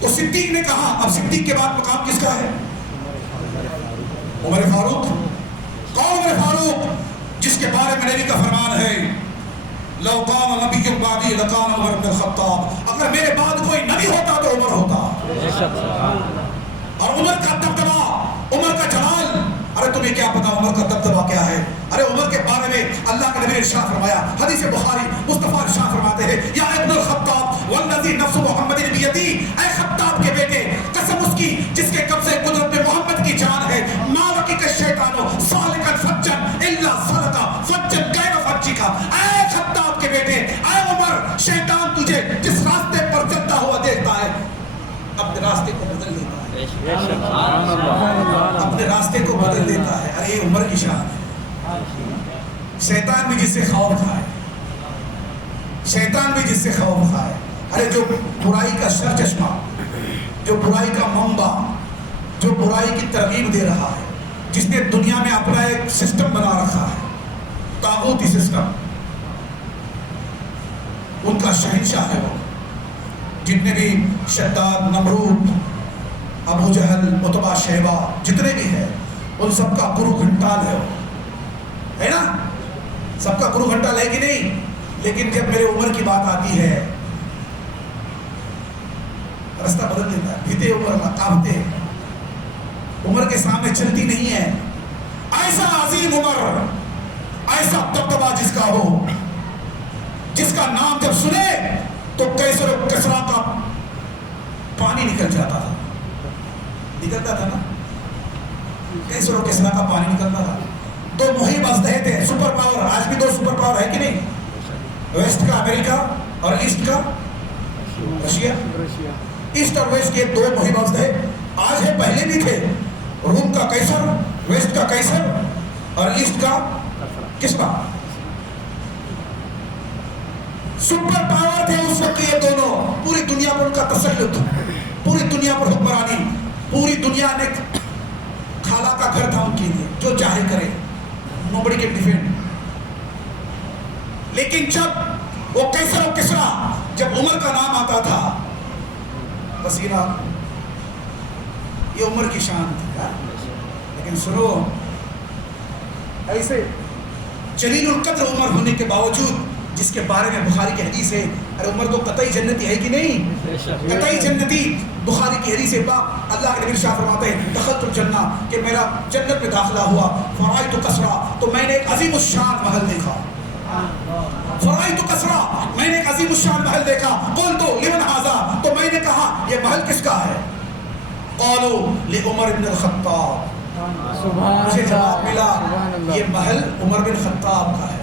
تو صدیق نے کہا. اب صدیق کے بعد مقام کس کا ہے؟ عمر فاروق. کون عمر فاروق؟ جس کے بارے میں نبی کا فرمان ہے لو قام نبی بعدی لکان عمر بن الخطاب. اگر میرے بعد کوئی نبی ہوتا تو عمر ہوتا. اور عمر کا دبدبہ، عمر کا جلال، ارے تمہیں کیا پتا عمر کا دبدبہ کیا ہے؟ ارے عمر کے بارے میں اللہ کے نبی نے ارشاد فرمایا، حدیث بخاری، مصطفیٰ ارشاد فرماتے ہیں یا ابن الخطاب والذی نفس محمد بیدی. اے خطاب کے بیٹے، قسم اس کی جس کے قبضے قدرت میں محمد کی جان ہے. ما لقیک الشیطان سالکا فجا الا سلک فجا غیر فجک. اے خطاب کے بیٹے، اے عمر، شیطان تجھے جس راستے پر چلتا ہوا دیکھتا ہے اپنے راستے کو بدل لیتا ہے. اپنے راستے کو بدل دیتا ہے. ارے یہ عمر کی شان ہے. شیطان بھی جس سے خوف کھائے، شیطان بھی جس سے خوف کھائے. ارے جو برائی کا سر چشمہ، جو برائی کا منبع، جو برائی کی ترغیب دے رہا ہے، جس نے دنیا میں اپنا ایک سسٹم بنا رکھا ہے، طاغوتی سسٹم، ان کا شہنشاہ ہے وہ. جتنے بھی شداد، نمرود، ابو جہل، عتبہ، شیبہ، جتنے بھی ہیں، ان سب کا گرو گھنٹال ہے نا؟ سب کا گرو گھنٹال ہے کہ نہیں؟ لیکن جب میرے عمر کی بات آتی ہے رستہ بدل دیتا ہے. بھیتے عمر کانپتے ہیں، عمر کے سامنے چلتی نہیں ہے. ایسا عظیم عمر، ایسا دبدبہ جس کا ہو، جس کا نام جب سنے تو کیسر و کسرا کا پانی نکل جاتا تھا. نکلتا تھا نا؟ کیسر و کسرا کا پانی نکلتا تھا. دو مہم ازدہے تھے، سپر پاور. آج بھی دو سپر پاور ہے کہ نہیں؟ ویسٹ کا امریکہ اور ایسٹ کا رشیا رشیا ایسٹ اور ویسٹ کے دو مہم تھے، آج ہے پہلے بھی تھے، روم کا قیصر، ویسٹ کا قیصر اور ایسٹ کا کسرا. سپر پاور تھے اس وقت یہ دونوں، پوری دنیا پر ان کا تسلط، پوری دنیا پر حکمرانی، پوری دنیا نے کھالا کا گھر تھا ان کے لیے، جو چاہے کرے، نوبڈی کین ڈیفینڈ. لیکن جب وہ قیصر و کسرا، جب عمر کا نام آتا تھا، وسیلہ یہ عمر کی شان تھی. لیکن سنو، ایسے جلیل القدر عمر ہونے کے باوجود، جس کے بارے میں بخاری کی حدیث ہے، ارے عمر تو قطعی جنتی ہے کہ نہیں؟ قطعی جنتی. بخاری کی حدیث ہے، اللہ کے نبی ارشاد فرماتے ہیں دخلت الجنہ، کہ میرا جنت میں داخلہ ہوا، فرأیت کسرا، تو میں نے ایک عظیم الشان محل دیکھا. فرأیت کسرا، میں نے ایک عظیم الشان محل دیکھا. قلت لمن ھذا، تو میں نے کہا یہ محل کس کا ہے؟ قالوا لعمر بن الخطاب. مجھے جواب ملا یہ محل عمر بن خطاب کا ہے.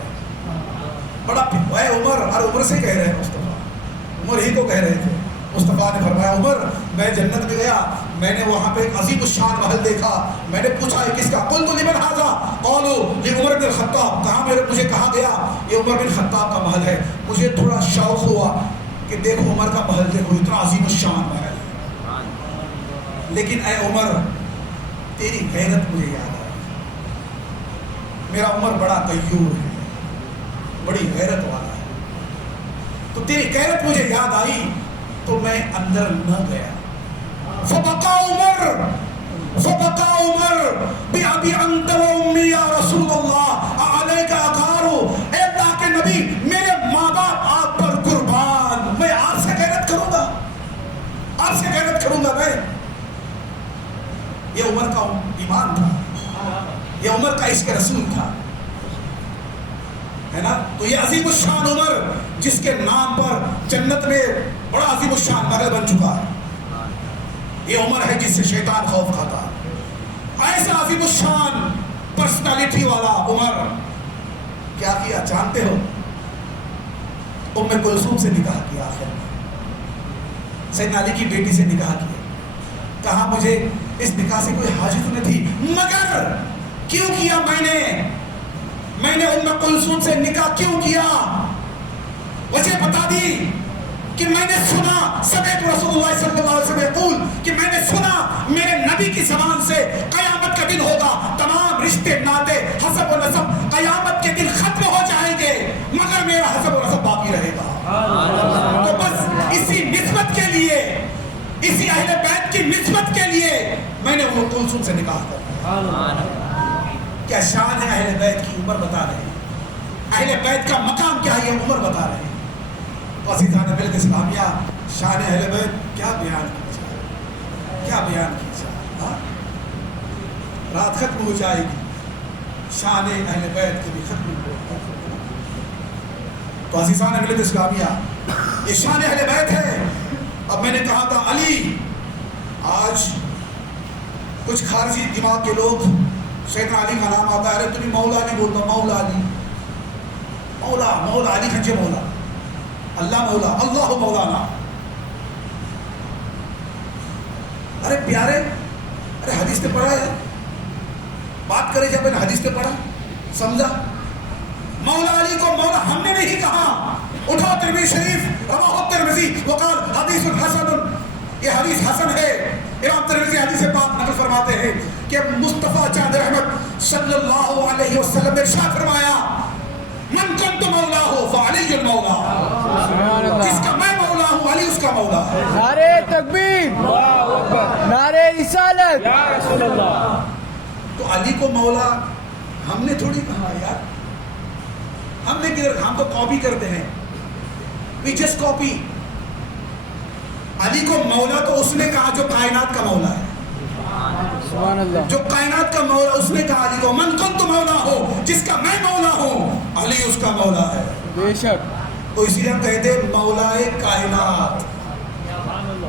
بڑا اے عمر، اور عمر سے کہہ رہے ہیں مصطفیٰ، عمر ہی کو کہہ رہے تھے. مصطفیٰ نے فرمایا عمر میں جنت میں گیا، میں نے وہاں پہ ایک عظیم الشان محل دیکھا، میں نے پوچھا یہ کس کا؟ قلت لمن ھذا قالوا لعمر بن الخطاب. کہا مجھے کہا گیا یہ عمر بن خطاب کا محل ہے. مجھے تھوڑا شوق ہوا کہ دیکھو عمر کا محل، دیکھو اتنا عظیم الشان محل. لیکن اے عمر تیری غیرت مجھے یاد آئی. میرا عمر بڑا غیور ہے، بڑی غیرت والا ہے، تو تیری غیرت مجھے یاد آئی تو میں اندر نہ گیا. فبقى عمر بأبي أنت وأمي یا رسول اللہ علیک أغار. اے اللہ کے نبی، میرے ماں باپ آپ پر قربان، میں آپ سے غیرت کروں گا، آپ سے غیرت کروں گا. میں یہ عمر کا ایمان تھا، یہ عمر کا عشق رسول تھا، ہے نا. تو یہ عظیم الشان عمر، جس کے نام پر جنت میں بڑا عظیم الشان محل بن چکا ہے، یہ عمر ہے جس سے شیطان خوف کھاتا. ایسا عظیم الشان پرسنالٹی والا عمر کیا کیا جانتے ہو؟ ام کلثوم سے نکاح کیا، آخر میں سیدنا علی کی بیٹی سے نکاح کیا. کہا مجھے اس نکاح سے کوئی حاجت نہ تھی، مگر کیوں کیا میں نے ام کلثوم سے نکاح کیوں کیا؟ وجہ بتا دی کہ میں نے سنا، سمعت رسول اللہ صلی اللہ علیہ وسلم یقول، کہ میں نے سنا میرے نبی کی زبان سے قیامت کا دن ہوگا، تمام رشتے ناطے حسب و نسب قیامت کے دن ختم ہو جائیں گے، مگر میرا حسب و نسب باقی رہے گا. تو بس اسی نسبت کے لیے، اسی اہل بیت کی نسبت کے لیے میں نے ام کلثوم سے نکاح کیا. کیا شان ہے اہل بیت کی، عمر بتا رہے ہیں. اہل بیت کا مقام کیا ہے، یہ عمر بتا رہے ہیں. عزیزان ملت اسلامیہ، شان اہل بیت کیا بیان کی جائے، کیا بیان کی جائے. رات ختم ہو جائے گی، شان اہل بیت کے بھی ختم ہو جائے. تو عزیزان ملت اسلامیہ، یہ شان اہل بیت ہے. اب میں نے کہا تھا علی، آج کچھ خارجی دماغ کے لوگ سیدنا علی کا نام آتا ہے، ارے تمہیں مولا نہیں بولتا، مولا علی، مولا علی کھنچے مولا، اللہ مولا، اللہ مولانا. ارے پیارے، ارے حدیث نے پڑھا ہے، بات کرے جب میں نے حدیث نے پڑھا سمجھا. مولا علی کو مولا ہم نے نہیں کہا. اٹھا ترمذی شریف، رواہ ترمذی وقال حدیث حسن، یہ حدیث حسن ہے. امام ترمذی حدیث پاک نقل فرماتے ہیں کہ مصطفیٰ چاند رحمت صلی اللہ علیہ وسلم نے ارشاد فرمایا من کنت مولا ہو فعلی المولا، جس کا میں مولا ہوں علی اس کا مولا ہے. نعرے تکبیر، نعرے رسالت. تو علی کو مولا ہم نے تھوڑی کہا یار، ہم نے کدھر، ہم تو کاپی کرتے ہیں، we just copy. علی کو مولا تو اس نے کہا جو کائنات کا مولا ہے، سبحان اللہ. جو کائنات کا مولا، اس نے کہا علی کو من کنت مولا ہو، جس کا میں مولا ہوں علی اس کا مولا ہے. بے شک. تو اسی لیے ہم کہتے ہیں مولا کائنات،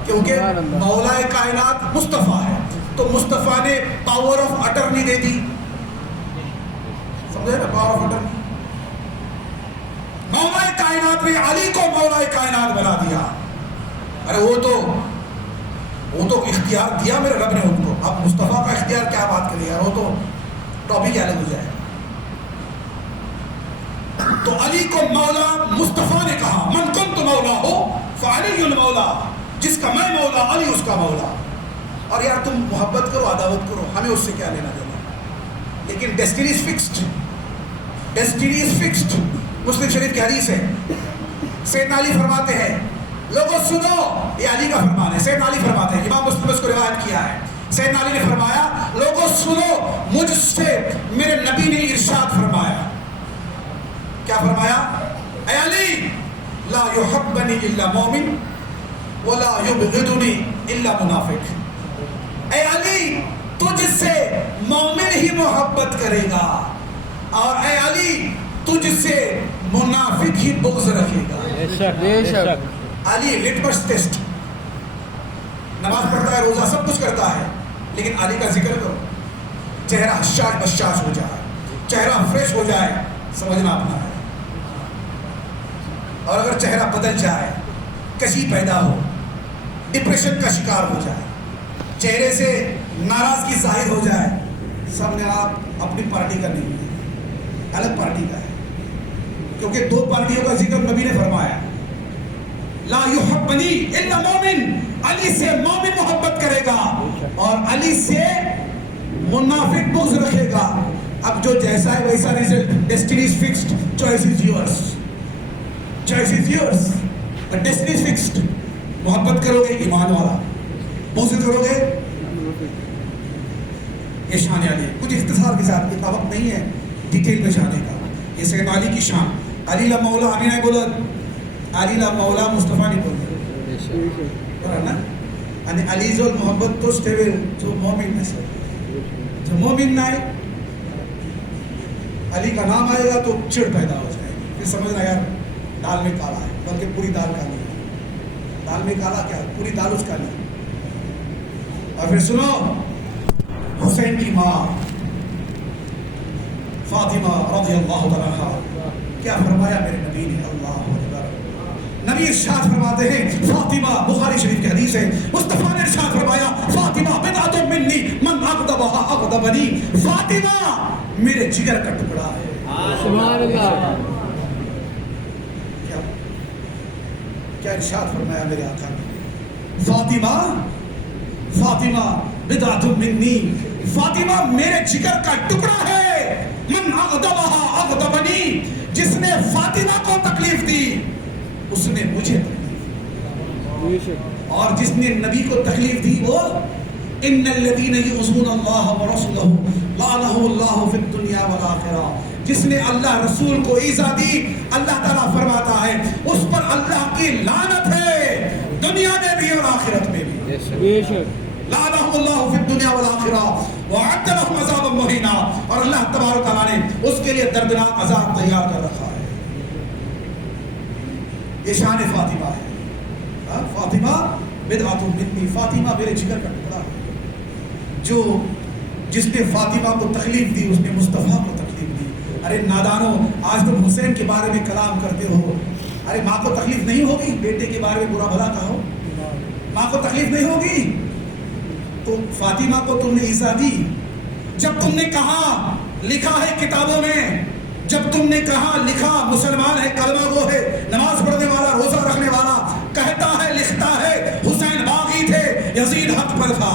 کیونکہ مولا کائنات مصطفیٰ ہے. تو مصطفیٰ نے پاور آف اٹرنی دے دی، سمجھے نا، پاور آف اٹرنی. مولا کائنات نے علی کو مولا کائنات بنا دیا. ارے وہ تو اختیار دیا میرے رب نے ان کو. اب مصطفیٰ کا اختیار کیا بات کرے یار, وہ تو ٹاپک الگ ہو جائے. تو علی کو مولا مصطفیٰ نے کہا, من کنت مولا ہو فعلی المولا, جس کا میں مولا علی اس کا مولا. اور یار تم محبت کرو عداوت کرو, ہمیں اس سے کیا لینا دینا, لیکن destiny is fixed, destiny is fixed. Muslim Sharif کی حدیث ہے, سیدنا علی فرماتے ہیں, لوگوں سنو, یہ علی کا فرمان ہے, سیدنا علی فرماتے ہیں, امام مسلم اس کو روایت کیا ہے. سیدنا علی نے فرمایا, لوگوں سنو, مجھ سے میرے نبی نے ارشاد فرمایا. کیا فرمایا؟ اے علی, لا یحبنی الا مومن ولا یبغضنی الا منافق. اے علی, تجھ سے مومن ہی محبت کرے گا, اور اے علی تجھ سے منافق ہی بغض رکھے گا. بے شک. علی لٹمس ٹیسٹ, نماز پڑھتا ہے, روزہ سب کچھ کرتا ہے, لیکن علی کا ذکر کرو, چہرہ حشاش بشاش ہو جائے, چہرہ فریش ہو جائے, سمجھنا اپنا ہے. اور اگر چہرہ بدل جائے, کشی پیدا ہو, ڈپریشن کا شکار ہو جائے, چہرے سے ناراضگی ظاہر ہو جائے, سب نے آپ اپنی پارٹی کا نہیں ہے, الگ پارٹی کا ہے. کیونکہ دو پارٹیوں کا ذکر نبی نے فرمایا, لا یحبنی الا مومن, علی سے مومن محبت کرے گا اور علی سے منافق بغض رکھے گا. اب جو جیسا ہے ویسا result, destiny is fixed, choice is yours, choice is yours, but destiny is fixed. محبت کرو گے ایمان والا, بغض کرو گے. یہ شان علی, کچھ اختصار کے ساتھ, اتنا وقت نہیں ہے ڈیٹیل میں جانے کا. یہ سیدنا علی کی شان. علی لا مولا امین نے بولا, علی لا مولا مصطفیٰ نے بولا نا, یعنی علی جو محبت تو اسٹیبل جو مومن ہے, سر جو مومن نہ آئے, علی کا نام آئے گا تو چڑ پیدا ہو جائے گی. پھر سمجھنا یار دال میں کالا ہے, بلکہ پوری دال کالی ہے. دال میں کالا کیا, پوری دال اس کالی. اور پھر سنو, حسین کی ماں فاطمہ رضی اللہ تعالیٰ عنہا, کیا فرمایا میرے نبی نے, اللہ اکبر. نبی ارشاد فرماتے ہیں, فاطمہ, بخاری شریف کی حدیث ہے, مصطفیٰ نے ارشاد فرمایا, فاطمہ بضعۃ منی من اغضبها اغضبنی, فاطمہ میرے جگر کا ٹکڑا ہے. سبحان اللہ. کیا ارشاد فرمایا میرے آقا نے, فاطمہ بضعۃ منی, فاطمہ میرے جگر کا ٹکڑا ہے. من اغضبها اغضبنی, جس نے فاطمہ کو تکلیف دی اس نے مجھے تکلیف دی, اور جس نے نبی کو تکلیف دی وہ ان الذین یؤذون اللہ ورسولہ لعنہم اللہ فی الدنیا والآخرہ. جس نے اللہ رسول کو ایذا دی, اللہ تعالیٰ فرماتا ہے اس پر اللہ کی لعنت ہے, دنیا میں بھی اور آخرت میں بھی. لعنہم اللہ فی الدنیا والآخرہ وأعد لهم عذابا مہینا, اور اللہ تبارک تعالیٰ نے اس کے لیے دردناک عذاب تیار کر رکھا ہے. یہ شان فاطمہ ہے. فاطمہ بضعۃ منی, فاطمہ میرے جگر کا ٹکڑا ہے. جو جس نے فاطمہ کو تکلیف دی اس نے مصطفیٰ کو تکلیف دی. ارے نادانو, آج تم حسین کے بارے میں کلام کرتے ہو, ارے ماں کو تکلیف نہیں ہوگی بیٹے کے بارے میں برا بھلا کہو, ماں کو تکلیف نہیں ہوگی. تو فاطمہ کو تم نے ایذا دی, جب تم نے کہا, لکھا ہے کتابوں میں, جب تم نے کہا لکھا مسلمان ہے, کلمہ گو ہے, نماز پڑھنے والا, روزہ رکھنے والا, کہتا ہے لکھتا ہے حسین باغی تھے, یزید حق پر تھا.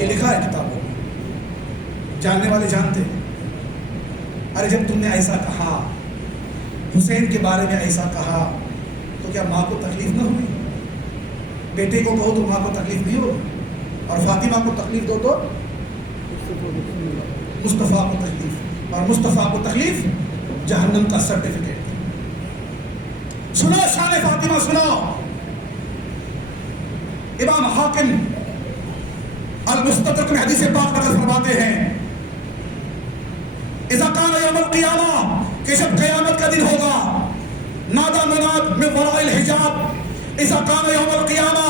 یہ لکھا ہے کتابوں میں, جاننے والے جانتے ہیں. ارے جب تم نے ایسا کہا, حسین کے بارے میں ایسا کہا, تو کیا ماں کو تکلیف نہ ہوئی؟ بیٹے کو کہو تو ماں کو تکلیف نہیں ہوگی, اور فاطمہ کو تکلیف دو تو مصطفیٰ کو تکلیف, اور مصطفیٰ کو تکلیف جہنم کا سرٹیفکیٹ. سنو شان فاطمہ, سنو. امام حاکم المستدرک میں حدیث پاک نقل فرماتے ہیں, اذا کان یوم القیامہ, کہ جب قیامت کا دن ہوگا, نادا مناد من وراء الحجاب, اذا کان یوم القیامہ,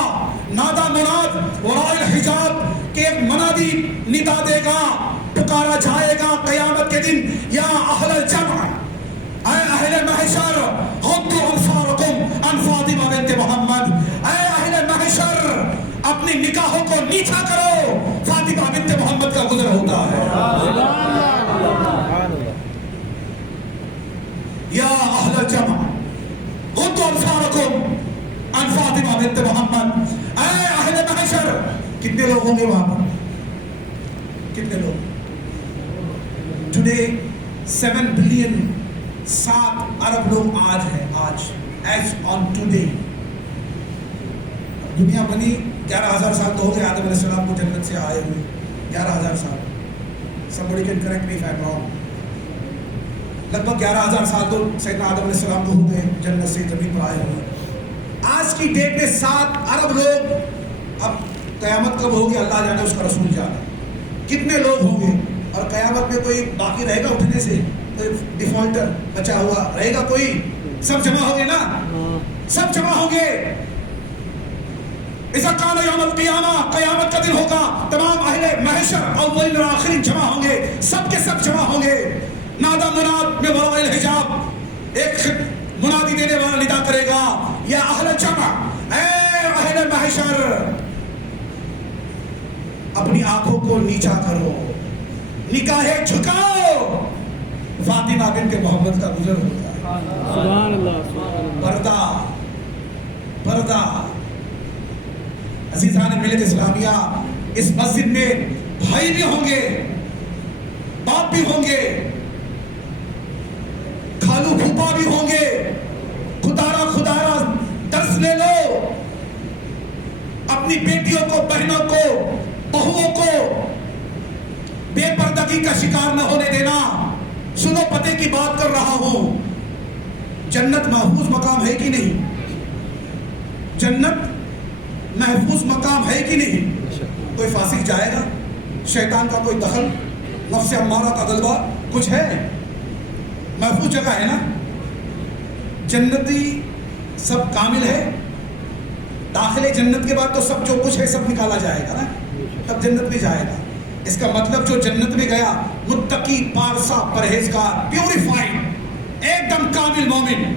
نادا مناد وراء الحجاب, کہ ایک منادی ندا دے گا, پکارا جائے گا قیامت کے دن, یا اہل الجمع, اے اہل محشر, غضوا ابصارکم عن فاطمہ بنت محمد, نیچا کرو، فاطمہ بنت محمد کا گزر ہوتا ہے۔ یا اہل الجمع غضوا ابصارکم عن فاطمہ بنت محمد، اے اہل محشر، کتنے لوگ ہوں گے وہاں پر؟ کتنے لوگ؟ ٹوڈے 7 بلین، 7 ارب لوگ آج ہے، آج ایز آن ٹوڈے۔ دنیا بنی 11,000 سال تو ہو گئے آدم علیہ السلام کو جنت سے آئے ہوئے، 11,000 سال۔ somebody can correct me if I'm wrong۔ لگ بھگ 11,000 سال تو سیدنا آدم علیہ السلام کو ہو گئے جنت سے زمین پر آئے ہوئے۔ آج کی ڈیٹ میں 7 ارب لوگ، اب قیامت کب ہوگی اللہ جانے، اس کا رسول جانے، کتنے لوگ ہوں گے؟ اور قیامت میں کوئی باقی رہے گا اٹھنے سے؟ کوئی ڈیفالٹر بچا ہوا رہے گا کوئی؟ سب جمع ہوں گے نا، سب جمع ہوں گے۔ اذا کان یوم القیامہ، قیامت کا دن ہوگا، تمام اہل محشر اولین و آخرین جمع ہوں گے، سب کے سب جمع ہوں گے۔ نادا مناد میں وراء الحجاب، ایک منادی دینے والا ندا کرے گا، یا اہل جمع، اے اہل محشر، اپنی آنکھوں کو نیچا کرو، نگاہیں جھکاؤ، فاطمہ بنت محمد کا گزر ہوتا ہے۔ سبحان اللہ، پردہ، پردہ۔ عزیزان ملت اسلامیہ، اس مسجد میں بھائی بھی ہوں گے، باپ بھی ہوں گے، کھالو پھوپا بھی ہوں گے۔ خدارا درس لے لو، اپنی بیٹیوں کو، بہنوں کو، بہوؤں کو بے پردگی کا شکار نہ ہونے دینا۔ سنو، پتے کی بات کر رہا ہوں، جنت محفوظ مقام ہے کہ نہیں؟ جنت محفوظ مقام ہے کہ نہیں؟ کوئی فاسق جائے گا؟ شیطان کا کوئی دخل، نفس امارہ کا غلبہ کچھ ہے؟ محفوظ جگہ ہے نا؟ جنتی سب کامل ہے، داخلے جنت کے بعد تو سب جو کچھ ہے سب نکالا جائے گا نا، تب جنت میں جائے گا۔ اس کا مطلب جو جنت میں گیا متقی، پارسا، پرہیزگار، پیوریفائڈ، ایک دم کامل مومن،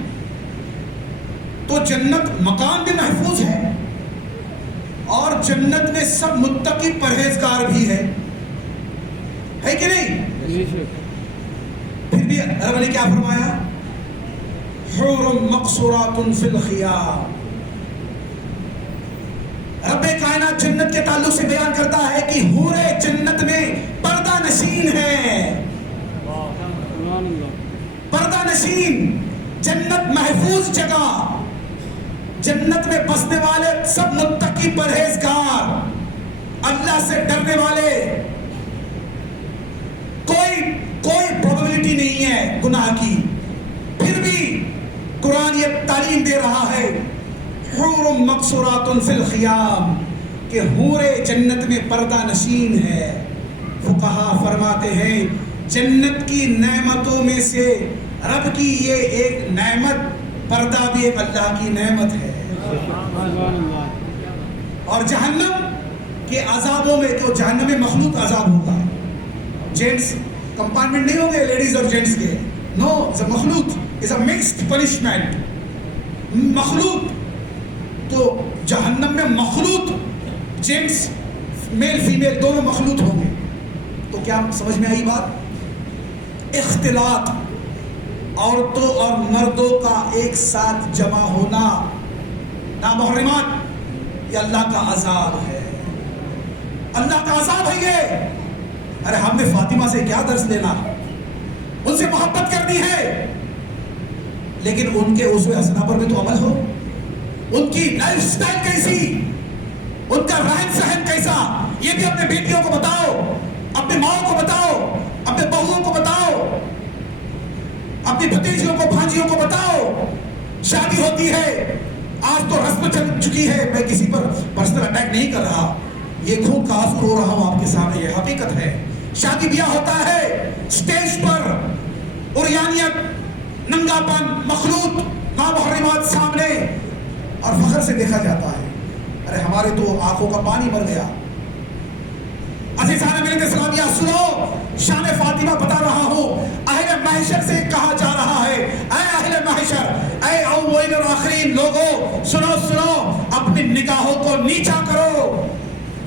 تو جنت مکان بھی محفوظ ہے، اور جنت میں سب متقی پرہیزگار بھی ہے کہ نہیں؟ پھر بھی رب نے کیا فرمایا؟ حور مقصورات فی الخیام۔ رب کائنات جنت کے تعلق سے بیان کرتا ہے کہ حورے جنت میں پردہ نشین ہے، پردہ نشین، جنت محفوظ جگہ، جنت میں بسنے والے سب متقی پرہیزگار، اللہ سے ڈرنے والے، کوئی پروبیبلٹی نہیں ہے گناہ کی۔ پھر بھی قرآن یہ تعلیم دے رہا ہے حور مقصورات فی الخیام، کہ حورے جنت میں پردہ نشین ہے۔ فقہا فرماتے ہیں جنت کی نعمتوں میں سے رب کی یہ ایک نعمت، پردہ بھی ایک اللہ کی نعمت ہے۔ اور جہنم کے عذابوں میں، تو جہنم میں مخلوط عذاب ہوگا، جینٹس کمپارٹمنٹ نہیں ہوں گے لیڈیز اور جینٹس کے، نو، اٹس اے مخلوط، اٹس اے مکسڈ پنشمنٹ، مخلوط۔ تو جہنم میں مخلوط، جینٹس، میل فیمیل دونوں مخلوط ہوں گے۔ تو کیا سمجھ میں آئی بات؟ اختلاط، عورتوں اور مردوں کا ایک ساتھ جمع ہونا، نامحرمات، یہ اللہ کا عذاب ہے، اللہ کا عذاب ہے یہ۔ ارے ہم نے فاطمہ سے کیا درس لینا، ان سے محبت کرنی ہے، لیکن ان کے اسوہ حسنہ پر بھی تو عمل ہو، ان کی لائف سٹائل کیسی، ان کا رہن سہن کیسا، یہ بھی اپنے بیٹیوں کو بتاؤ، اپنے ماؤں کو بتاؤ، اپنے بہوؤں کو بتاؤ، اپنی بھتیجیوں کو، بھانجیوں کو بتاؤ۔ شادی ہوتی ہے، آج تو رسم چل چکی ہے، میں کسی پر پرسنل اٹیک نہیں کر رہا، یہ خون کا آنسو رو رہا ہوں آپ کے سامنے، یہ حقیقت ہے۔ شادی بیاہ ہوتا ہے، سٹیج پر عریانیت، ننگاپن، مخلوط، نامحرمات سامنے، اور فخر سے دیکھا جاتا ہے۔ ارے ہمارے تو آنکھوں کا پانی مر گیا۔ عزیزان ملت اسلامیہ سنو، شان فاطمہ بتا رہا ہوں، اہل محشر سے کہا جا رہا ہے، اے اہل محشر، اے اولین اور آخرین لوگوں، سنو، اپنی نگاہوں کو نیچا کرو،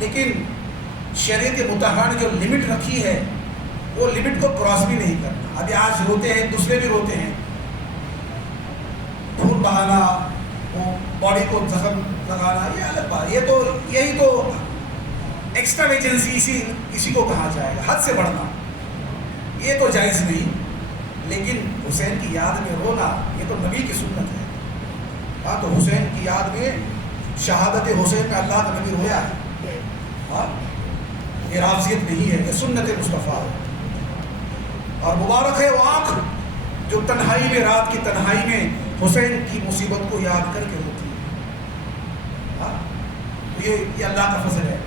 لیکن شریعت مطہرہ نے جو لمٹ رکھی ہے وہ لمٹ کو کراس بھی نہیں کرنا. ابھی آج روتے ہیں دوسرے بھی روتے ہیں, خون بہانا, باڈی کو زخم لگانا, یہ الگ بات. یہ تو یہی تو ایکسٹرا ایجنسی اسی کو کہا جائے گا, حد سے بڑھنا, یہ تو جائز نہیں. لیکن حسین کی یاد میں رونا یہ تو نبی کی سنت ہے. ہاں, تو حسین کی یاد میں شہادت حسین میں اللہ کا نبی رویا ہے. ہاں, یہ رافضیت نہیں ہے, یہ سنت مصطفیٰ ہے. اور مبارک ہے وہ آنکھ جو تنہائی میں, رات کی تنہائی میں حسین کی مصیبت کو یاد کر کے ہوتی ہے. ہاں, یہ اللہ کا فضل ہے.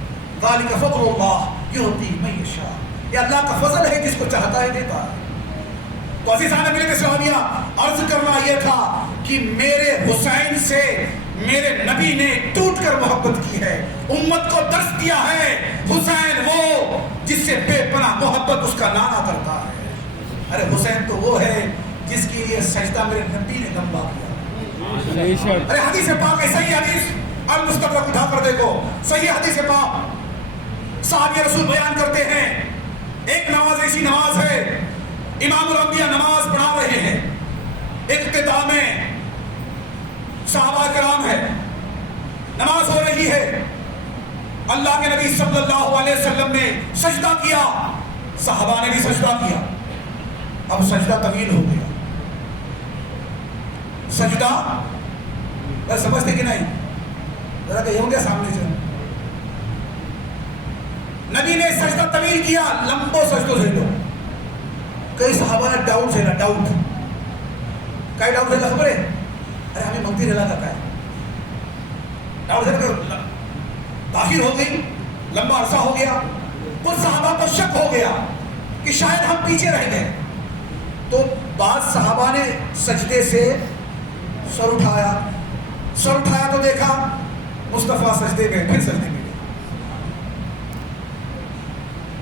ذالک فضل اللہ یؤتی من یشاء, یہ اللہ کا فضل ہے, جس کو چاہتا ہے دیتا ہے. تو عزیزان میرے اسلامیہ, عرض کرنا یہ تھا کہ میرے حسین سے میرے نبی نے ٹوٹ کر محبت کی ہے, امت کو درس دیا ہے. حسین وہ جس سے بے پناہ محبت اس کا نانا کرتا ہے. ارے حسین تو وہ ہے جس کے لیے سجدہ میرے نبی نے لمبا کیا. ارے حدیث پاک ہے, صحیح حدیث المستدرک اٹھا کر دیکھو, صحیح حدیث پاک. صحابی رسول بیان کرتے ہیں, ایک نماز ایسی نماز ہے, امام الانبیاء نماز پڑھا رہے ہیں, اقتدا میں صحابہ کرام ہے, نماز ہو رہی ہے, اللہ کے نبی صلی اللہ علیہ وسلم نے سجدہ کیا, صحابہ نے بھی سجدہ کیا. اب سجدہ طویل ہو گیا. سجدہ سمجھتے کہ نہیں, ذرا کہ ہو گیا سامنے سے. نبی نے سجدہ طویل کیا, لمبو سجدوں سے لو. کئی صحابہ نے ڈاؤٹ سے ڈاؤٹ, کئی ڈاؤٹ سے خبر ہے, ارے ہمیں منگتی رلا کرتا ہے, ڈاؤٹ سے داخل ہو گئی, لمبا عرصہ ہو گیا. کچھ صحابہ کو شک ہو گیا کہ شاید ہم پیچھے رہ گئے. تو بعض صحابہ نے سجدے سے سر اٹھایا, تو دیکھا مصطفیٰ سجدے میں, پھر سجدے میں گئے,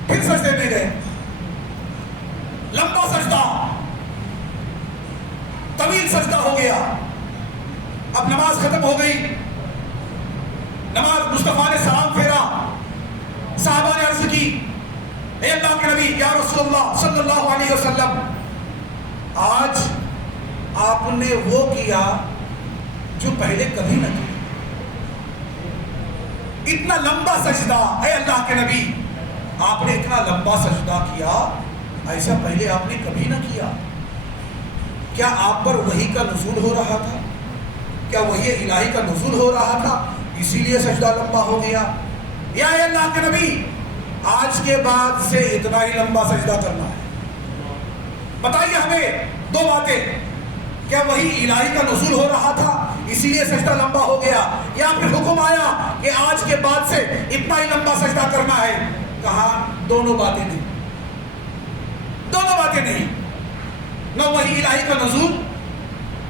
پھر سجدے میں گئے. لمبا سجدہ, طویل سجدہ ہو گیا. اب نماز ختم ہو گئی, نماز مصطفیٰ نے سلام پھیرا. صحابہ نے عرض کی, اے اللہ کے نبی یا رسول اللہ صلی اللہ علیہ وسلم, آج آپ نے وہ کیا جو پہلے کبھی نہ کیا. اتنا لمبا سجدہ, اے اللہ کے نبی آپ نے اتنا لمبا سجدہ کیا, ایسا پہلے آپ نے کبھی نہ کیا. کیا آپ پر وحی کا نزول ہو رہا تھا؟ کیا وحی الہی کا نزول ہو رہا تھا اسی لیے سجدہ لمبا ہو گیا؟ یا اے اللہ کے نبی آج کے بعد سے اتنا ہی لمبا سجدہ کرنا ہے. بتائیے ہمیں دو باتیں, کیا وحی الہی کا نزول ہو رہا تھا اسی لیے سجدہ لمبا ہو گیا, یا پھر حکم آیا کہ آج کے بعد سے اتنا ہی لمبا سجدہ کرنا ہے؟ کہا دونوں باتیں نہیں, دونوں باتیں نہیں. نہ وحی الہی کا نزول,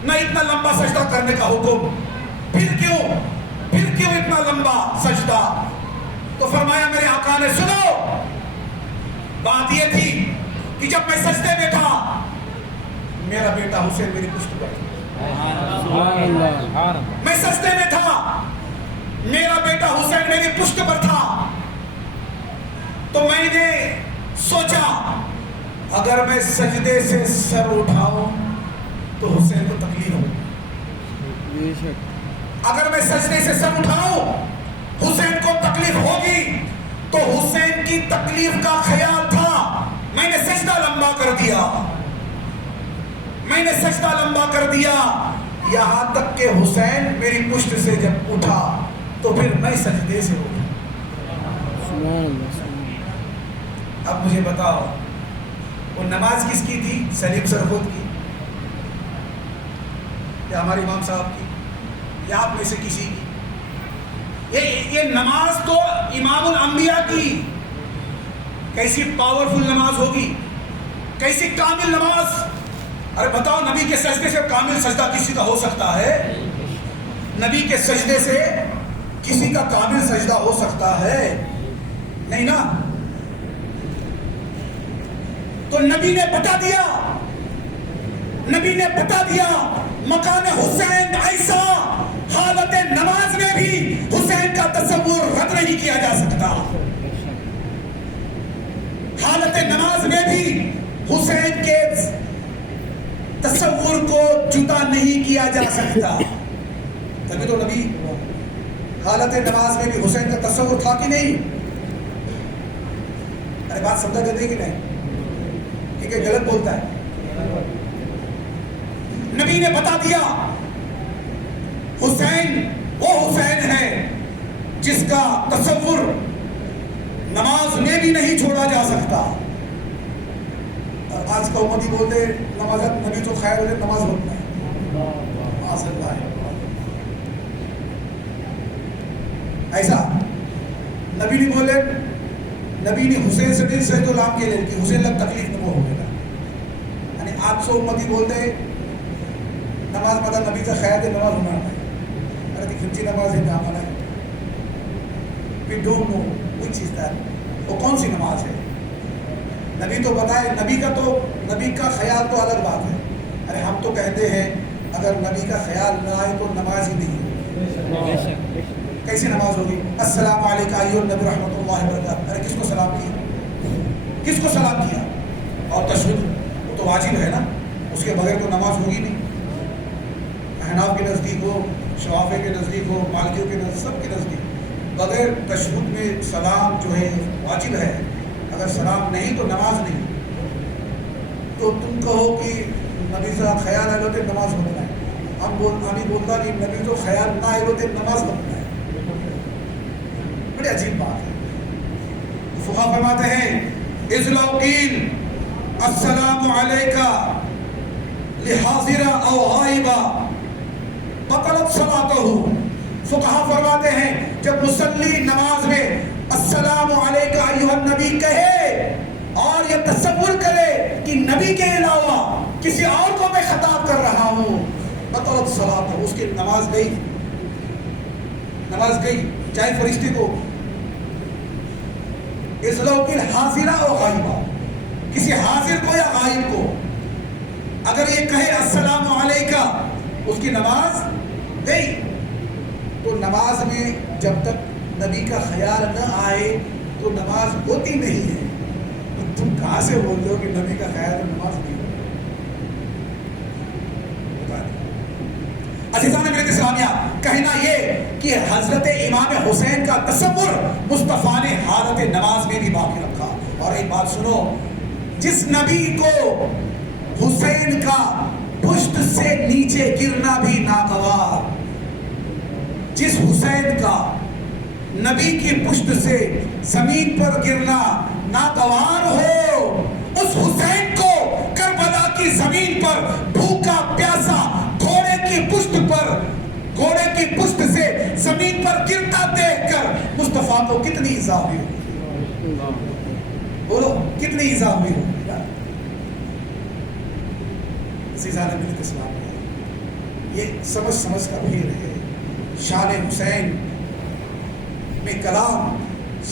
نہ اتنا لمبا سجدہ کرنے کا حکم. پھر کیوں اتنا لمبا سجدہ؟ تو فرمایا میرے آقا نے, سنو بات یہ تھی کہ جب میں سجدے میں تھا میرا بیٹا حسین میری پشت پر تھا. میں سجدے میں تھا, میرا بیٹا حسین میری پشت پر تھا. تو میں نے سوچا اگر میں سجدے سے سر اٹھاؤں تو حسین کو تکلیف ہوگی. اگر میں سجدے سے سر اٹھاؤں حسین کو تکلیف ہوگی. تو حسین کی تکلیف کا خیال تھا, میں نے سجدہ لمبا کر دیا, میں نے سجدہ لمبا کر دیا, یہاں تک کہ حسین میری پشت سے جب اٹھا تو پھر میں سجدے سے اٹھا. اب مجھے بتاؤ وہ نماز کس کی تھی؟ سلیم سرخود کی, یا ہمارے امام صاحب کی, یا آپ میں سے کسی کی؟ یہ نماز تو امام الانبیاء کی. کیسی پاورفل نماز ہوگی, کیسی کامل نماز. ارے بتاؤ نبی کے سجدے سے کامل سجدہ کسی کا ہو سکتا ہے؟ نبی کے سجدے سے کسی کا کامل سجدہ ہو سکتا ہے؟ نہیں نا. تو نبی نے بتا دیا نبی نے بتا دیا مقام حسین ایسا، حالت نماز میں بھی حسین کا تصور رد نہیں کیا جا سکتا، حالت نماز میں بھی حسین کے تصور کو جدا نہیں کیا جا سکتا۔ تبھی تو نبی حالت نماز میں بھی حسین کا تصور تھا کہ نہیں؟ ارے بات سمجھا دیتے کہ نہیں؟ کیونکہ غلط بولتا ہے۔ نبی نے بتا دیا حسین وہ حسین ہے جس کا تصور نماز میں بھی نہیں چھوڑا جا سکتا۔ اور آج کا امتی بولتے نماز نبی تو خیر ہوتے نماز ہوتا ہے، معاذ اللہ۔ ایسا نبی نے بولے، نبی نے حسین سے دل سے تو لام کے لیے کہ حسین لگ تکلیف نہ ہو گا، یعنی آپ سو امتی بولتے نماز مدد نبی سے خیر نماز ہونا ہے، ارے کھنچی نماز ہے کام ہے، we don't know which is that، وہ کون سی نماز ہے؟ نبی تو بتائے، نبی کا خیال تو الگ بات ہے۔ ارے ہم تو کہتے ہیں اگر نبی کا خیال نہ آئے تو نماز ہی نہیں ہوگی۔ کیسی نماز ہوگی؟ السلام علیکم ایھا النبی رحمۃ اللہ وبرکاتہ، ارے کس کو سلام کیا؟ کس کو سلام کیا؟ اور تشہد وہ تو واجب ہے نا، اس کے بغیر تو نماز ہوگی نہیں۔ احناف کے نزدیک ہو، شوافے کے نزدیک ہو، مالکیوں کے نزدیک، سب کے نزدیک بغیر تشہد میں سلام جو ہے واجب ہے، اگر سلام نہیں تو نماز نہیں۔ تو تم کہو کہ نبی سے خیال آئے ہوتے نماز ہوتا ہے، ہم بولتا کہ نبی تو خیال نہ آئے ہوتے نماز ہوتا ہے، بڑی عجیب بات ہے۔ فقہا فرماتے ہیں اذ لو قیل السلام علیکا لحاضر او غائبا بطلت صلاتہ، فقہا فرماتے ہیں جب مصلی نماز میں السلام علیکہ ایھا النبی کہے اور یہ تصور کرے کہ نبی کے علاوہ کسی اور کو میں خطاب کر رہا ہوں، بطلت صلاتہ، اس کی نماز گئی، نماز گئی، چاہے فرشتے کو اذ لو قیل حاضرہ او غائبہ، کسی حاضر کو یا غائب کو اگر یہ کہے السلام علیکہ، اس کی نماز گئی۔ تو نماز میں جب تک نبی کا خیال نہ آئے تو نماز ہوتی نہیں ہے۔ تو تم کہاں سے بولتے ہو کہ نبی کا خیال تو نماز نہیں ہوتی؟ عزیزان ملت اسلامیہ، کہنا یہ کہ حضرت امام حسین کا تصور مصطفیٰ نے حالت نماز میں بھی باقی رکھا۔ اور ایک بات سنو، جس نبی کو حسین کا پشت سے نیچے گرنا بھی ناگوار، جس حسین کا نبی کی پشت سے زمین پر گرنا ناگوار ہو، اس حسین کو کربلا کی زمین پر بھوکا پیاسا گھوڑے کی پشت سے زمین پر گرتا دیکھ کر مصطفیٰ کو کتنی ایذا ہوئی ہوگی؟ بولو کتنی ایذا ہوئی ہوگی؟ عزیزان ملت اسلام، یہ سمجھ کا بھیڑ ہے۔ شان حسین میں کلام،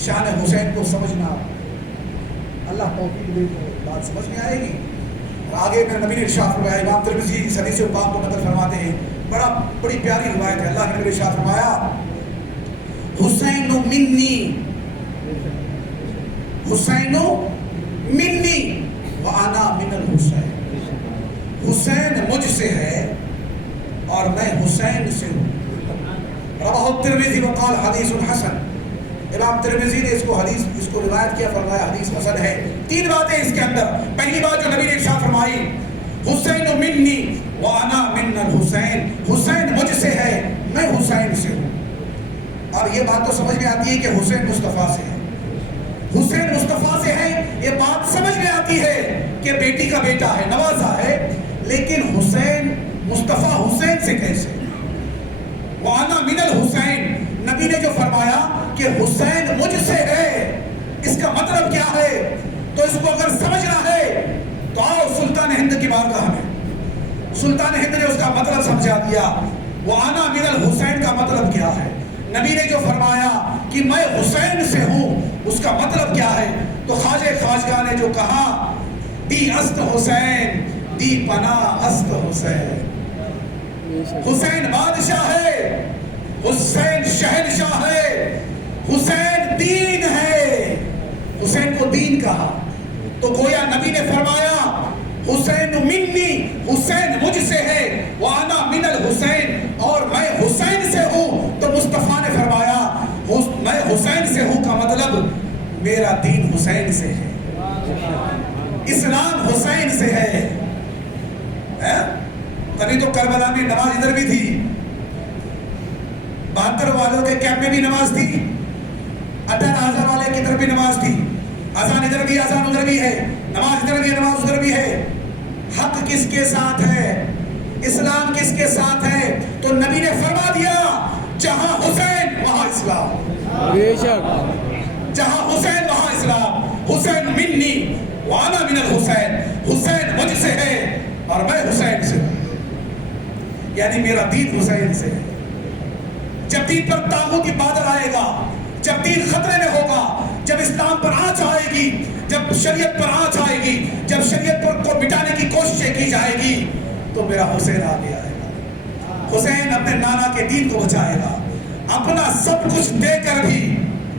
شان حسین کو سمجھنا، اللہ توفیق دے تو بات سمجھ میں آئے گی۔ اور آگے میں نبی نے ارشاد فرمایا، امام ترمذی اس حدیث پاک کو نقل فرماتے ہیں، بڑی پیاری روایت ہے، اللہ کے نبی نے ارشاد فرمایا حسین منی، حسین منی وانا من الحسین، حسین مجھ سے ہے اور میں حسین سے ہوں۔ رواہ الترمذی وقال حدیث حسن، امام ترمذی نے اس کو روایت کیا، فرمایا حدیث حسن ہے۔ تین باتیں اس کے اندر۔ پہلی بات جو نبی نے ارشاد فرمائی، حسین منی وانا من الحسین، حسین مجھ سے ہے میں حسین سے ہوں۔ اب یہ بات تو سمجھ میں آتی ہے کہ حسین مصطفیٰ سے ہے، حسین مصطفیٰ سے ہے، یہ بات سمجھ میں آتی ہے کہ بیٹی کا بیٹا ہے، نوازا ہے، لیکن حسین مصطفیٰ حسین سے کیسے؟ وَأَنَا مِنَ الْحُسَيْن، نبی نے جو فرمایا کہ حسین مجھ سے ہے، اس کا مطلب کیا ہے؟ تو اس کو اگر سمجھنا ہے تو آؤ سلطان ہند کی بارگاہ میں۔ سلطان ہند نے اس کا مطلب سمجھا دیا۔ وَأَنَا مِنَ الْحُسَيْن کا مطلب کیا ہے؟ نبی نے جو فرمایا کہ میں حسین سے ہوں، اس کا مطلب کیا ہے؟ تو خواجہ خواجگاہ نے جو کہا دی است حسین دی پناہ است حسین. حسین بادشاہ ہے، حسین شہنشاہ ہے، حسین دین ہے. حسین کو دین کہا تو گویا نبی نے فرمایا حسین منی، حسین مجھ سے ہے، وانا من الحسین، اور میں حسین سے ہوں. تو مصطفیٰ نے فرمایا میں حسین سے ہوں کا مطلب میرا دین حسین سے ہے، اسلام حسین سے ہے. تبھی تو کربلا میں نماز ادھر بھی تھی، 72 والوں کے کیمپ میں بھی نماز تھی، 18,000 والے کی طرف بھی نماز تھی. اذان ادھر بھی اذان ادھر بھی ہے، نماز ادھر بھی نماز ادھر بھی ہے. حق کس کے ساتھ ہے؟ اسلام کس کے ساتھ ہے؟ تو نبی نے فرما دیا جہاں حسین وہاں اسلام، جہاں حسین وہاں اسلام. حسین منی وانا من الحسین، حسین مجھ سے ہے اور میں حسین سے ہوں، یعنی میرا دین حسین سے ہے. جب دین پر طاغوت کی بادل آئے گا، جب دین خطرے میں ہوگا، جب اسلام پر آنچ آئے گی، جب شریعت پر آنچ آئے گی، جب شریعت پر کو مٹانے کی کوششیں کی جائے گی، تو میرا حسین آگے آئے گا. حسین اپنے نانا کے دین کو بچائے گا، اپنا سب کچھ دے کر بھی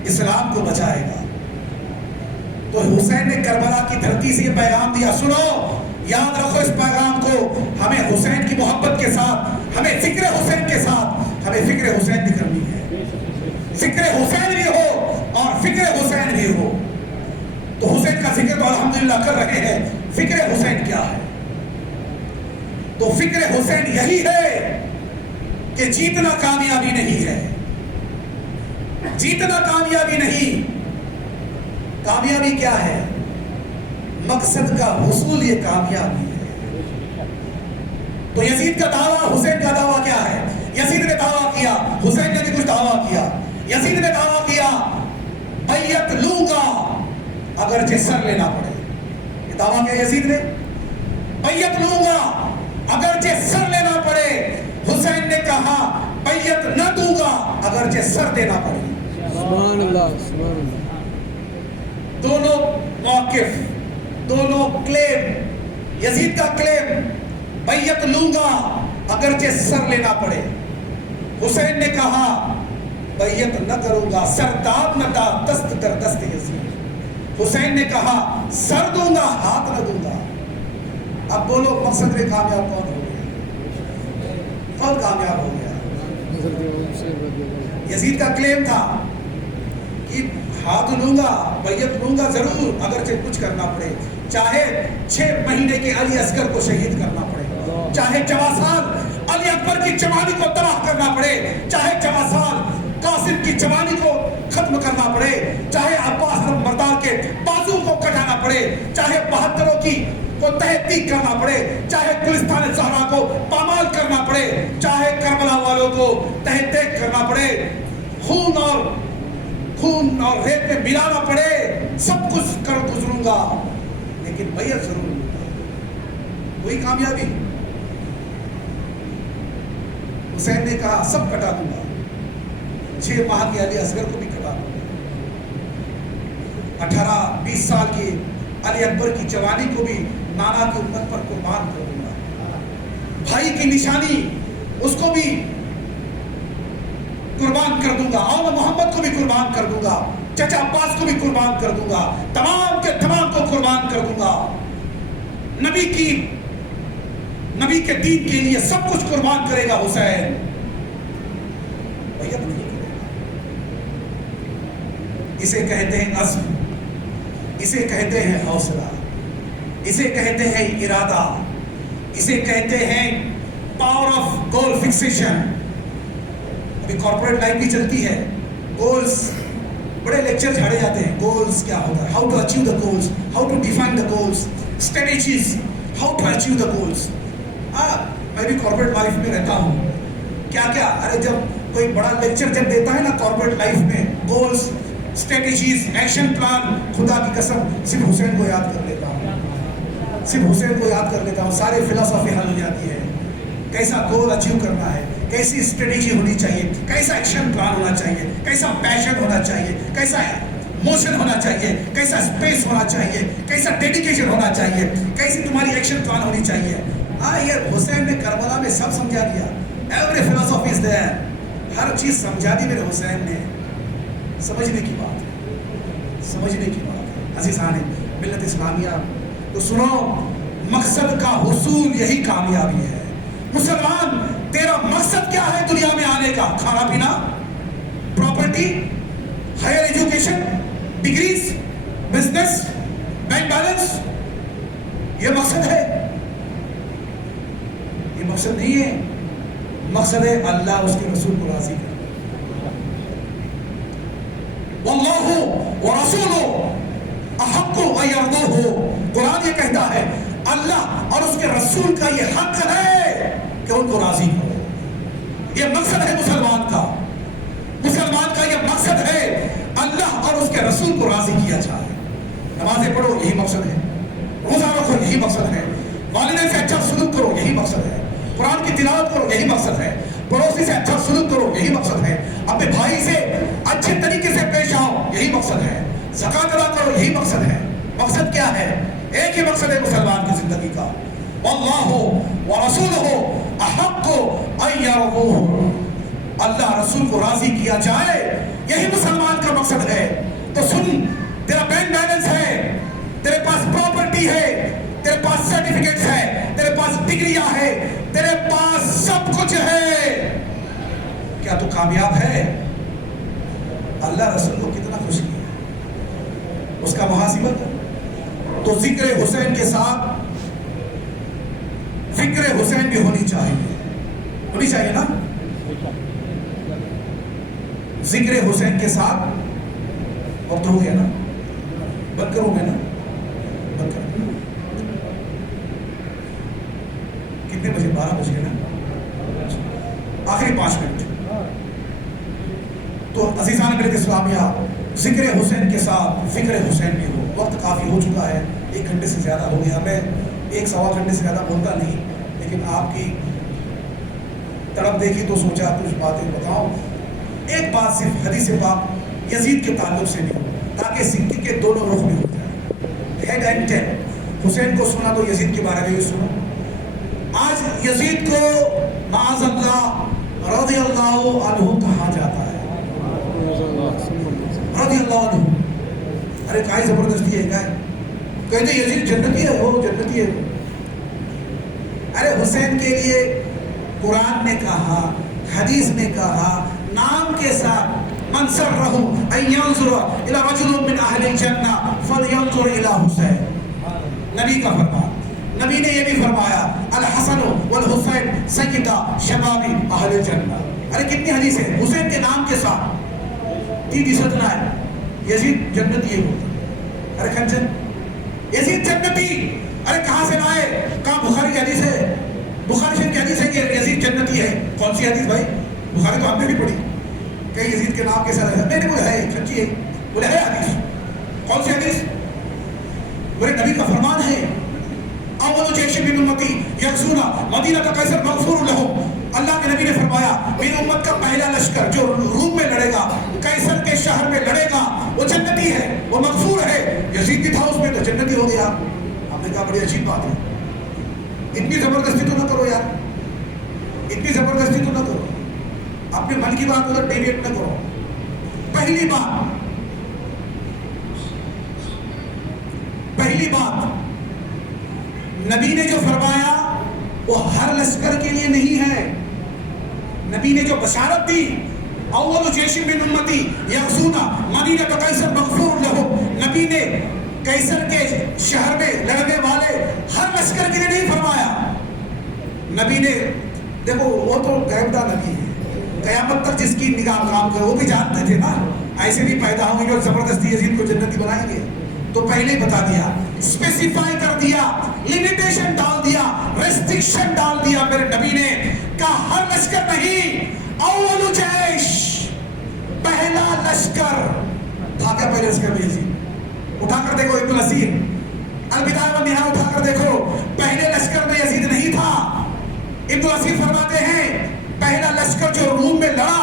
اسلام کو بچائے گا. تو حسین نے کربلا کی دھرتی سے یہ پیغام دیا. سنو، یاد رکھو اس پیغام کو. ہمیں حسین کی محبت کے ساتھ، ہمیں فکر حسین کے ساتھ، ہمیں فکر حسین بھی کرنی ہے. فکر حسین بھی ہو اور فکر حسین بھی ہو. تو حسین کا ذکر تو الحمدللہ کر رہے ہیں. فکر حسین کیا ہے؟ تو فکر حسین یہی ہے کہ جیتنا کامیابی نہیں ہے، جیتنا کامیابی نہیں. کامیابی کیا ہے؟ مقصد کا حصول، یہ کامیابی ہے. تو یزید کا دعویٰ، حسین کا دعویٰ کیا ہے؟ یزید نے دعویٰ کیا، حسین نے بھی کچھ دعویٰ کیا. یزید نے دعویٰ کیا بیعت لوں گا اگرچہ سر لینا پڑے. یہ دعویٰ کیا یزید نے؟ بیعت لوں گا اگرچہ سر لینا پڑے. حسین نے کہا بیعت نہ دوں گا اگرچہ سر دینا پڑے. سبحان اللہ، سبحان اللہ. دونوں موقف، دونوں کلیم. یزید کا کلیم بیعت لوں گا اگرچہ سر لینا پڑے. حسین نے کہا بیعت نہ کروں گا، سر داد نہ داد، دست در دست یزید. حسین نے کہا سر دوں گا ہاتھ نہ دوں گا. اب بولو مقصد میں کامیاب کون ہو گیا؟ کون کامیاب ہو گیا؟ یزید کا کلیم تھا کہ ہاتھ لوں گا، بیعت لوں گا ضرور اگرچہ کچھ کرنا پڑے، چاہے 6 مہینے کے علی اصغر کو شہید کرنا پڑے، چاہے 4 سال علی اکبر کی جوانی کو تباہ کرنا پڑے، چاہے 4 سال قاسم کی جوانی کو ختم کرنا پڑے، چاہے عباس مردار کے بازو کو کٹانا پڑے، چاہے 72 کی کو تحقیق کرنا پڑے، چاہے گلستان زہرا کو پامال کرنا پڑے، چاہے کربلا والوں کو تحقیق کرنا پڑے، خون اور ریت میں ملانا پڑے، سب کچھ کر گزروں گا لیکن بیعت ضرور لوں گا. وہی کامیابی. حسین نے کہا سب کٹا دوں گا، 6 ماہ کی علی اصغر کو بھی کٹا دوں گا، 18-20 سال کی علی اکبر کی جوانی کو بھی نانا کی امت پر قربان کر دوں گا. بھائی کی نشانی اس کو بھی قربان کر دوں گا، آل محمد کو بھی قربان کر دوں گا، چچا عباس کو بھی قربان کر دوں گا، تمام کے تمام کو قربان کر دوں گا. نبی کے دین کے لیے سب کچھ قربان کرے گا حسین. بیعت نہیں کرے گا. اسے کہتے ہیں عزم، اسے کہتے ہیں حوصلہ، اسے کہتے ہیں ارادہ، اسے کہتے ہیں پاور آف گول فکسیشن. ابھی کارپوریٹ لائف بھی چلتی ہے، گولز بڑے لیکچر جھاڑے جاتے ہیں. گولز کیا ہوتا ہے، how to achieve the goals, how to define the goals, strategies, how to achieve the goals. میں بھی کارپوریٹ لائف میں رہتا ہوں. کیا ارے جب کوئی بڑا لیکچر جب دیتا ہے نا کارپوریٹ لائف میں، گولز، اسٹریٹجیز، ایکشن پلان، خدا کی قسم صرف حسین کو یاد کر لیتا ہوں، صرف حسین کو یاد کر لیتا ہوں. سارے فلسفی حل ہو جاتی ہے. کیسا گول اچیو کرنا ہے، کیسی اسٹریٹجی ہونی چاہیے، کیسا ایکشن پلان ہونا چاہیے، کیسا پیشن ہونا چاہیے، کیسا موشن ہونا چاہیے, کیسا اسپیس ہونا چاہیے, کیسا ڈیڈیکیشن ہونا چاہیے, کیسی تمہاری ایکشن پلان ہونی چاہیے. ہاں یہ حسین نے کربلا میں سب سمجھا دیا. ایوری فلسفی از دیئر, ہر چیز سمجھا دی میرے حسین نے. سمجھنے کی بات ہے, سمجھنے کی بات ہے. عزیزان ملت اسلامیہ تو سنو, مقصد کا حصول یہی کامیابی ہے. مسلمان تیرا مقصد کیا ہے دنیا میں آنے کا؟ کھانا پینا, property, higher education, degrees, business, bank balance, یہ مقصد ہے؟ یہ مقصد نہیں ہے. مقصد ہے اللہ اس کے رسول کو راضی کرنا. واللہ ورسولہ احق ان یرضوہ. قرآن یہ کہتا ہے اللہ اور اس کے رسول کا یہ حق ہے کہ ان کو راضی کرو. یہ مقصد ہے مسلمان کا. مسلمان کا یہ مقصد ہے اللہ اور اس کے رسول کو راضی کیا جائے. نمازیں پڑھو, یہی مقصد ہے. روزہ رکھو, یہی مقصد ہے. والدین سے اچھا سلوک کرو, یہی مقصد ہے. قرآن کی تلاوت کرو, یہی مقصد ہے. پڑوسی سے اچھا سلوک کرو, یہی مقصد ہے. اپنے بھائی سے اچھے طریقے سے پیش آؤ, یہی مقصد ہے. زکات ادا کرو, یہی مقصد ہے. مقصد کیا ہے؟ ایک ہی مقصد ہے مسلمان کی زندگی کا, واللہ ورسولہ احق ان یرضوہ. اللہ رسول کو راضی کیا جائے, یہی مسلمان کا مقصد ہے. تو سن, تیرا بینک بیلنس ہے, تیرے پاس پراپرٹی ہے, تیرے پاس سرٹیفکیٹس ہے, تیرے پاس ڈگریاں ہے, تیرے پاس سب کچھ ہے, کیا تو کامیاب ہے؟ اللہ رسول کو کتنا خوش کیا, اس کا محاسبہ کر. تو ذکر حسین کے ساتھ فکر حسین بھی ہونی چاہیے. ہونی چاہیے نا. ذکر حسین کے ساتھ وقت ہو گیا نا, بند کرو گے نا, بند کر. کتنے بجے؟ 12 بج گئے نا, آخری 5 منٹ. تو عزیزان ملت اسلامیہ, ذکر حسین کے ساتھ فکر حسین بھی ہو. وقت کافی ہو چکا ہے, 1 گھنٹے سے زیادہ ہو گیا. میں 1-1.25 گھنٹے سے زیادہ بولتا نہیں, لیکن آپ کی طرف دیکھی تو سوچا کچھ باتیں بتاؤں. ایک بات صرف حدیث پاک یزید کے تعلق سے بھی ہو, تاکہ سکے کے دونوں رخ میں ہو جائے. Head and tell. حسین کو سنا تو یزید کے بارے میں بھی سنو. آج یزید کو معاذ اللہ رضی اللہ عنہ کہا جاتا ہے. رضی اللہ عنہ. ارے کائی زبردستی ہے, کائے کہتے یزید جنتی ہے, وہ جنتی ہے. ارے حسین کے لیے قرآن نے کہا, حدیث نے کہا, نام کے ساتھ من سرہ ان ینظر الی رجل من اہل الجنہ فلینظر الی حسین. نبی کا فرمان. نبی نے یہ بھی فرمایا الحسن والحسین سیدہ شباب اہل الجنہ. ارے کتنی حدیث ہے حسین کے نام کے ساتھ. 3 ستنا ہے یزید جنتی ہے. ارے کھنچن یزید جنتی. ارے کہاں سے لائے؟ کہاں بخاری کی حدیث ہے, بخاری شریف کی حدیث ہے کہ یزید جنتی ہے. کون سی حدیث بھائی؟ بخاری تو ہم نے بھی پڑھی. کہ یزید کے نام کے ساتھ ہے. میں نے بولا ہے سچی ہے, بولے ہے حدیث. کون سی حدیث؟ بولے نبی کا فرمان ہے اول جیش من امتی یغزون مدینہ قیصر مغفور لہم. اللہ کے نبی نے فرمایا میری امت کا پہلا لشکر جو روم میں لڑے گا, قیصر کے شہر میں لڑے گا, وہ جنتی ہے, وہ مغفور ہے. یزید بھی تھا اس میں تو جنتی ہو گیا. ہم نے کہا بڑی عجیب بات ہے, اتنی زبردستی تو نہ کرو یار, اتنی زبردستی تو نہ کرو. اپنے من کی بات ادھر ڈیویٹ نہ کرو. پہلی بات نبی نے جو فرمایا وہ ہر لشکر کے لیے نہیں ہے. نبی نے جو بشارت دی اول جیش من امتی یغزون مدینہ قیصر مغفور لہم, نبی نے قیصر کے شہر میں لڑنے والے ہر لشکر کے لیے نہیں فرمایا. نبی نے دیکھو وہ تو غیب دان نبی ہے, قیامت تک جس کی نگاہ کام کرے. وہ بھی جانتے تھے نا ایسے بھی پیدا ہوں گے جو زبردستی یزید کو جنتی بنائیں گے. تو پہلے بتا دیا, اسپیسیفائی کر دیا, لیمیٹیشن ڈال دیا, ریسٹرکشن ڈال دیا میرے نبی نے. کہا ہر لشکر نہیں, اول جیش, پہلا لشکر. تھا کیا پہلے لشکر میں یزید؟ اٹھا کر دیکھو ابن الاسیر البدایہ والنہایہ, اٹھا کر دیکھو پہلے لشکر میں یزید نہیں تھا. ابن الاسیر فرماتے ہیں پہلا لشکر جو روم میں لڑا,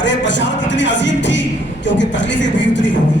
ارے بشارت اتنی عظیم تھی کیونکہ تکلیفیں بھی اتنی ہوئی.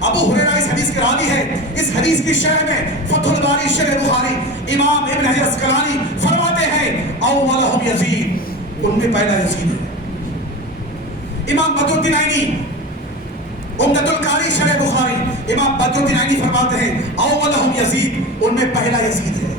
ابو ہریرہ اس حدیث کے راوی ہے. اس حدیث کی شرح میں فتح الباری شرح بخاری امام ابن حجر اسقلانی فرماتے ہیں اولہم یزید, ان میں پہلا یزید ہے. امام بدر الدین عینی عمدۃ القاری شرح بخاری امام بدر الدین عینی فرماتے ہیں اولہم یزید, ان میں پہلا یزید ہے.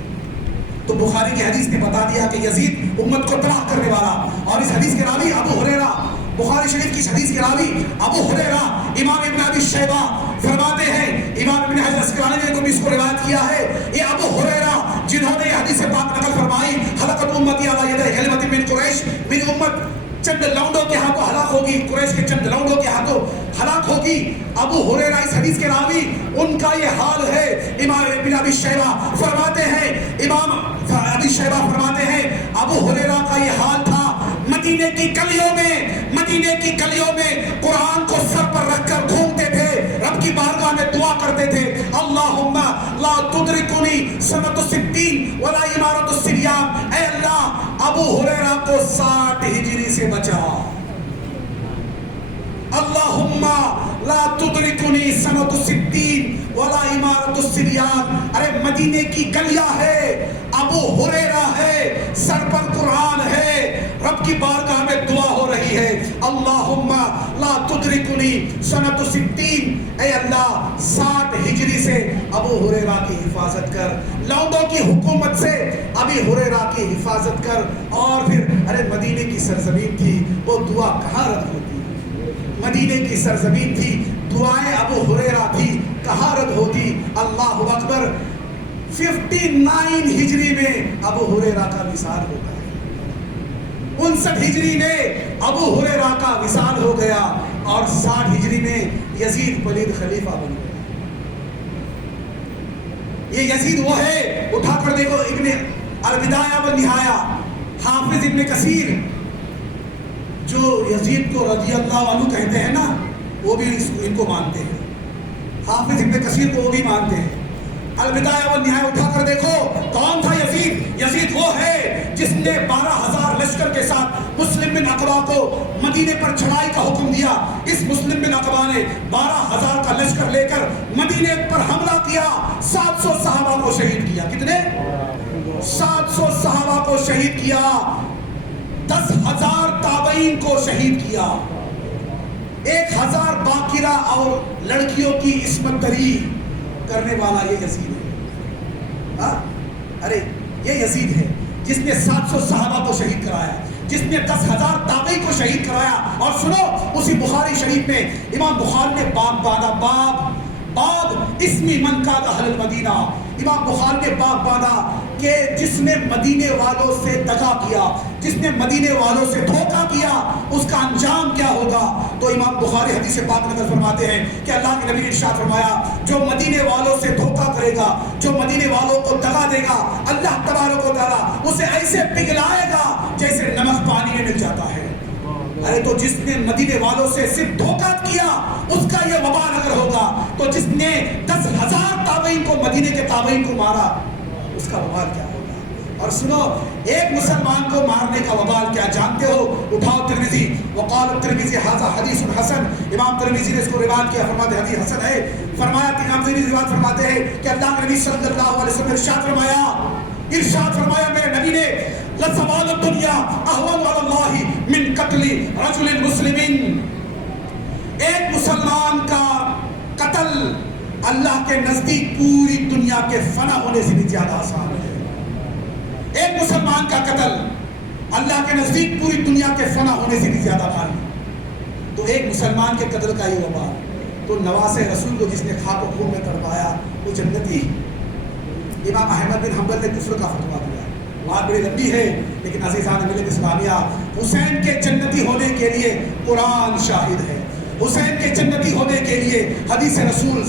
تو بخاری کی حدیث نے بتا دیا کہ یزید امت کو تباہ کرنے والا, اور اس حدیث کے راوی ابو ہریرہ, بخاری شریف کی حدیث کے راوی ابو ہریرہ امام ابن ابی شیبہ فرماتے ہیں, امام ابن حجر اسقلانی نے بھی اس کو روایت کیا ہے, یہ ابو ہریرہ جنہوں نے یہ حدیث پاک نقل فرمائی حلقت امتی علی ید کلمۃ من قریش, میری امت چند لونڈوں کے ہاتھوں ہلاک ہوگی, قریش کے چند لونڈوں کے ہاتھوں ہلاک ہوگی. ابو ہریرہ اس حدیث کے راوی, ان کا یہ حال ہے. امام ابن ابی شیبہ فرماتے ہیں, امام ابی شیبہ فرماتے ہیں ابو ہریرہ کا یہ حال تھا. مدینے کی گلیوں میں قرآن کو سر پر رکھ کر گھومتے تھے, رب کی بارگاہ میں دعا کرتے تھے اللہم لا تدرکنی سنۃ الستین ولا امارۃ السریان, اے اللہ ابو ہریرہ کو 60 ہجری سے بچا. اللہم لا تدرکنی سنۃ الستین ولا امارۃ السریان. ارے مدینے کی گلیاں ہے, ابو ہریرہ ہے, سر پر قرآن ہے, رب کی بارگاہ میں دعا ہو رہی ہے اللہم لا تدرکنی سنۃ الستین, اے اللہ 60 ہجری سے ابو ہریرہ کی حفاظت کر, لونڈوں کی حکومت سے ابی ہریرہ کی حفاظت کر. اور پھر ارے مدینے کی سرزمین تھی, وہ دعا کہاں رد ہوتی, مدینے کی سرزمین تھی, دعائیں ابو ہریرہ تھی, کہاں رد ہوتی. اللہ اکبر. 59 ہجری میں ابو ہریرہ کا وصال ہوتا ہے, 59 ہجری میں ابو ہریرہ کا وصال ہو گیا, اور 60 ہجری میں یزید پلید خلیفہ بن گیا. یہ یزید وہ ہے, اٹھا کر دیکھو ابن البدایہ والنہایہ, حافظ ابن کثیر جو یزید کو رضی اللہ عنہ کہتے ہیں نا, وہ بھی ان کو مانتے ہیں. حافظ ابن کثیر کو وہ بھی مانتے ہیں. البدایہ والنہایہ اٹھا کر دیکھو کون تھا یزید. یزید وہ ہے جس نے 12,000 لشکر کے ساتھ مسلم بن عقبہ کو مدینے پر چڑھائی کا حکم دیا. اس مسلم بن عقبہ نے 12,000 کا لشکر لے کر مدینے پر حملہ کیا, 700 صحابہ کو شہید کیا. کتنے؟ 700 صحابہ کو شہید کیا, 10,000 تابعین کو شہید کیا, 1,000 باقرہ اور لڑکیوں کی عصمت دری کرنے والا یہ یزید ہے. ارے یہ یزید ہے جس نے 700 صحابہ کو شہید کرایا, جس نے 10,000 تابعین کو شہید کرایا. اور سنو, اسی بخاری شریف میں امام بخاری نے باب باندھا, باب اسمی من کا اہل المدینہ. امام بخاری نے باب باندھا کہ جس نے مدینے والوں سے دغا کیا, جس نے مدینے والوں سے دھوکہ کیا, اس کا انجام کیا ہوگا. تو امام بخاری حدیث پاک نقل فرماتے ہیں کہ اللہ کے نبی نے ارشاد فرمایا, جو مدینے والوں سے دھوکہ کرے گا, جو مدینے والوں کو دغا دے گا, اللہ تبارک و تعالیٰ اسے ایسے پگھلائے گا جیسے نمک پانی میں مل جاتا ہے. ارے تو جس نے مدینے والوں سے صرف دھوکہ کیا, اس کا یہ وبال اگر ہوگا, تو جس نے 10,000 تابعین کو, مدینے کے تابعین کو مارا, اس کا وبال کیا ہوگا. اور سنو, ایک مسلمان کو مارنے کا وبال کیا جانتے ہو؟ اٹھاؤ ترمذی, وقال الترمذی ھذا حدیث حسن. امام ترمذی نے اس کو روایت کیا, فرماتے ہیں حدیث حسن ہے. فرمایا, امام ترمذی روایت فرماتے ہیں کہ اللہ کے نبی صلی اللہ علیہ وسلم نے ارشاد فرمایا میرے نبی نے, لزوال الدنیا اہون علی اللہ من قتل رجل مسلم. ایک مسلمان کا قتل اللہ کے نزدیک پوری دنیا کے فنا ہونے سے بھی زیادہ آسان ہے. ایک مسلمان کا قتل اللہ کے نزدیک پوری دنیا کے فنا ہونے سے بھی زیادہ بھاری. تو ایک مسلمان کے قتل کا یہ وبال, تو نواز رسول کو جس نے خاک و خون میں تڑپایا وہ جنتی. امام احمد بن حنبل نے کفر کا فتویٰ دیا, بات بڑی لمبی ہے لیکن عزیزان ملت اسلامیہ, حسین کے جنتی ہونے کے لیے قرآن شاہد ہے, حسین کے جنتی ہونے کے لیے حدیث رسول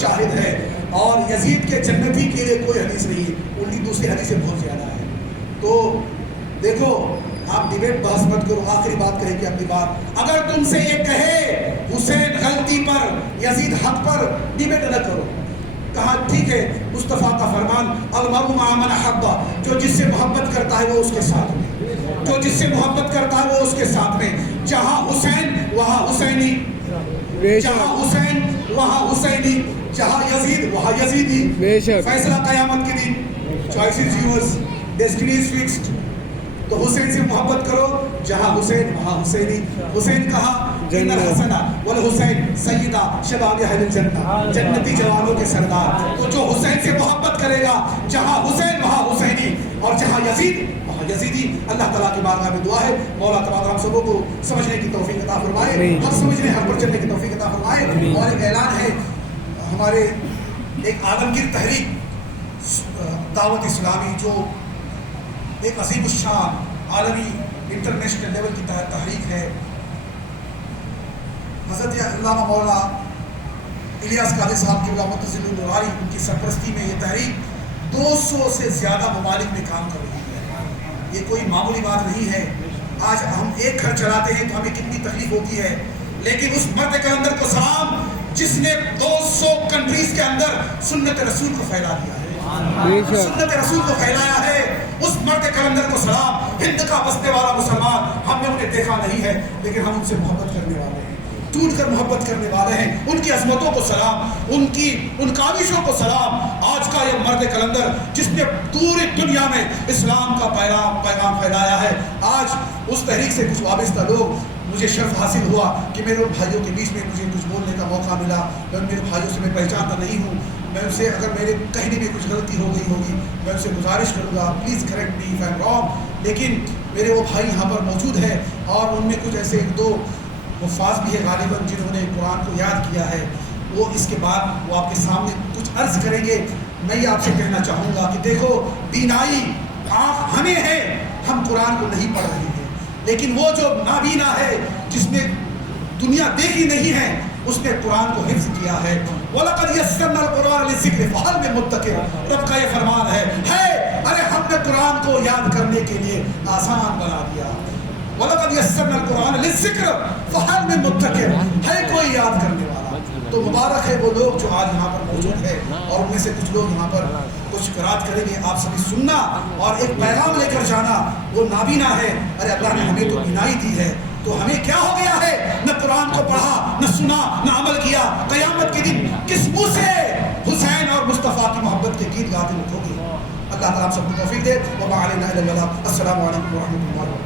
شاہد ہے, اور یزید کے جنتی کے لیے کوئی حدیث نہیں, ان کی دوسری حدیثیں بہت زیادہ ہیں. تو دیکھو, آپ ڈیبیٹ بحث مت کرو, آخری بات کہیں کہ اپنی بات. اگر تم سے یہ کہے حسین غلطی پر, یزید حق پر, ڈیبیٹ نہ کرو. کہا ٹھیک ہے, مصطفیٰ کا فرمان المرء مع من احب, جو جس سے محبت کرتا ہے وہ اس کے ساتھ میں, جو جس سے محبت کرتا ہے وہ اس کے ساتھ میں. جہاں حسین وہاں حسینی, بے جہاں شک حسین وہاں حسینی، جہاں یزید وہاں یزیدی. بے شک فیصلہ قیامت کے دن. Choice is yours, destiny is fixed. تو حسین سے محبت کرو، جہاں حسین وہاں حسینی. حسین کہا ان الحسن والحسین سیدہ شباب اہل الجنہ، جنتی جوانوں کے سردار. تو جو حسین سے محبت کرے گا، جہاں حسین وہاں حسینی، اور جہاں یزید وہاں یزیدی. اللہ تعالیٰ کی بارگاہ میں دعا ہے مولا تبارک ہم سبوں کو سمجھنے کی توفیق عطا فرمائے، حق سمجھنے حق پر چلنے کی توفیق عطا فرمائے. اور ایک اعلان ہے، ہمارے ایک عالمگیر تحریک دعوت اسلامی جو ایک عظیم الشان عالمی انٹرنیشنل لیول کی تحریک ہے، حضرت علامہ مولا الیاس قادری صاحب کی متصل النواری ان کی سرپرستی میں یہ تحریک 200 سے زیادہ ممالک میں کام کر رہی ہے. یہ کوئی معمولی بات نہیں ہے. آج ہم ایک گھر چلاتے ہیں تو ہمیں کتنی تکلیف ہوتی ہے، لیکن اس مرد کلندر کو سلام جس نے 200 کنٹریز کے اندر سنت رسول کو پھیلا دیا ہے، بے شک سنت رسول کو پھیلایا ہے. اس مرد کلندر کو سلام. ہند کا بسنے والا مسلمان، ہم نے انہیں دیکھا نہیں ہے لیکن ہم ان سے محبت کرنے والے ہیں، ٹوٹ کر محبت کرنے والے ہیں. ان کی عظمتوں کو سلام، ان کاوشوں کو سلام. آج کا یہ مرد کلندر جس نے پوری دنیا میں اسلام کا پیغام پھیلایا ہے. آج اس تحریک سے کچھ وابستہ لوگ، مجھے شرف حاصل ہوا کہ میرے ان بھائیوں کے بیچ میں مجھے کچھ بولنے کا موقع ملا. میں میرے بھائیوں سے میں پہچانتا نہیں ہوں، میں ان سے اگر میرے کہنے میں کچھ غلطی ہو گئی ہوگی میں ان سے گزارش کروں گا، please correct me if I am wrong. لیکن میرے وہ بھائی یہاں پر موجود ہیں اور ان میں کچھ ایسے ایک دو حفاظ بھی ہے غالباً جنہوں نے قرآن کو یاد کیا ہے. وہ اس کے بعد وہ آپ کے سامنے کچھ عرض کریں گے. میں یہ آپ سے کہنا چاہوں گا کہ دیکھو، بینائی آنکھ ہمیں ہے، ہم قرآن کو نہیں پڑھ رہے ہیں، لیکن وہ جو نابینا ہے جس نے دنیا دیکھی نہیں ہے اس نے قرآن کو حفظ کیا ہے. وَلَقَدْ يَسَّرْنَا الْقُرْآنَ لِلذِّكْرِ فَهَلْ مِن مُدَّكِرٍ. رب کا یہ فرمان ہے ارے ہم نے قرآن کو یاد کرنے کے لیے آسان بنا دیا. وَلَقَدْ يَسَّرْنَا الْقُرْآنَ لِلذِّكْرِ فَهَلْ مِن مُدَّكِرٍ. ہے کوئی یاد کرنے والا؟ تو مبارک ہے وہ لوگ جو آج یہاں پر موجود ہے اور ان میں سے کچھ لوگ یہاں پر کچھ قرات کریں گے. آپ سبھی سننا اور ایک پیغام لے کر جانا. وہ نابینا ہے، ارے اللہ نے ہمیں تو بینائی دی ہے، تو ہمیں کیا ہو گیا ہے؟ نہ قرآن کو پڑھا، نہ سنا، نہ عمل کیا. قیامت کے دن کس منہ سے حسین اور مصطفیٰ کی محبت کے گیت گاتے اٹھو گے؟ اللہ تعالیٰ ہم سب کو توفیق دے. وما علینا الا البلاغ. السلام علیکم ورحمۃ اللہ.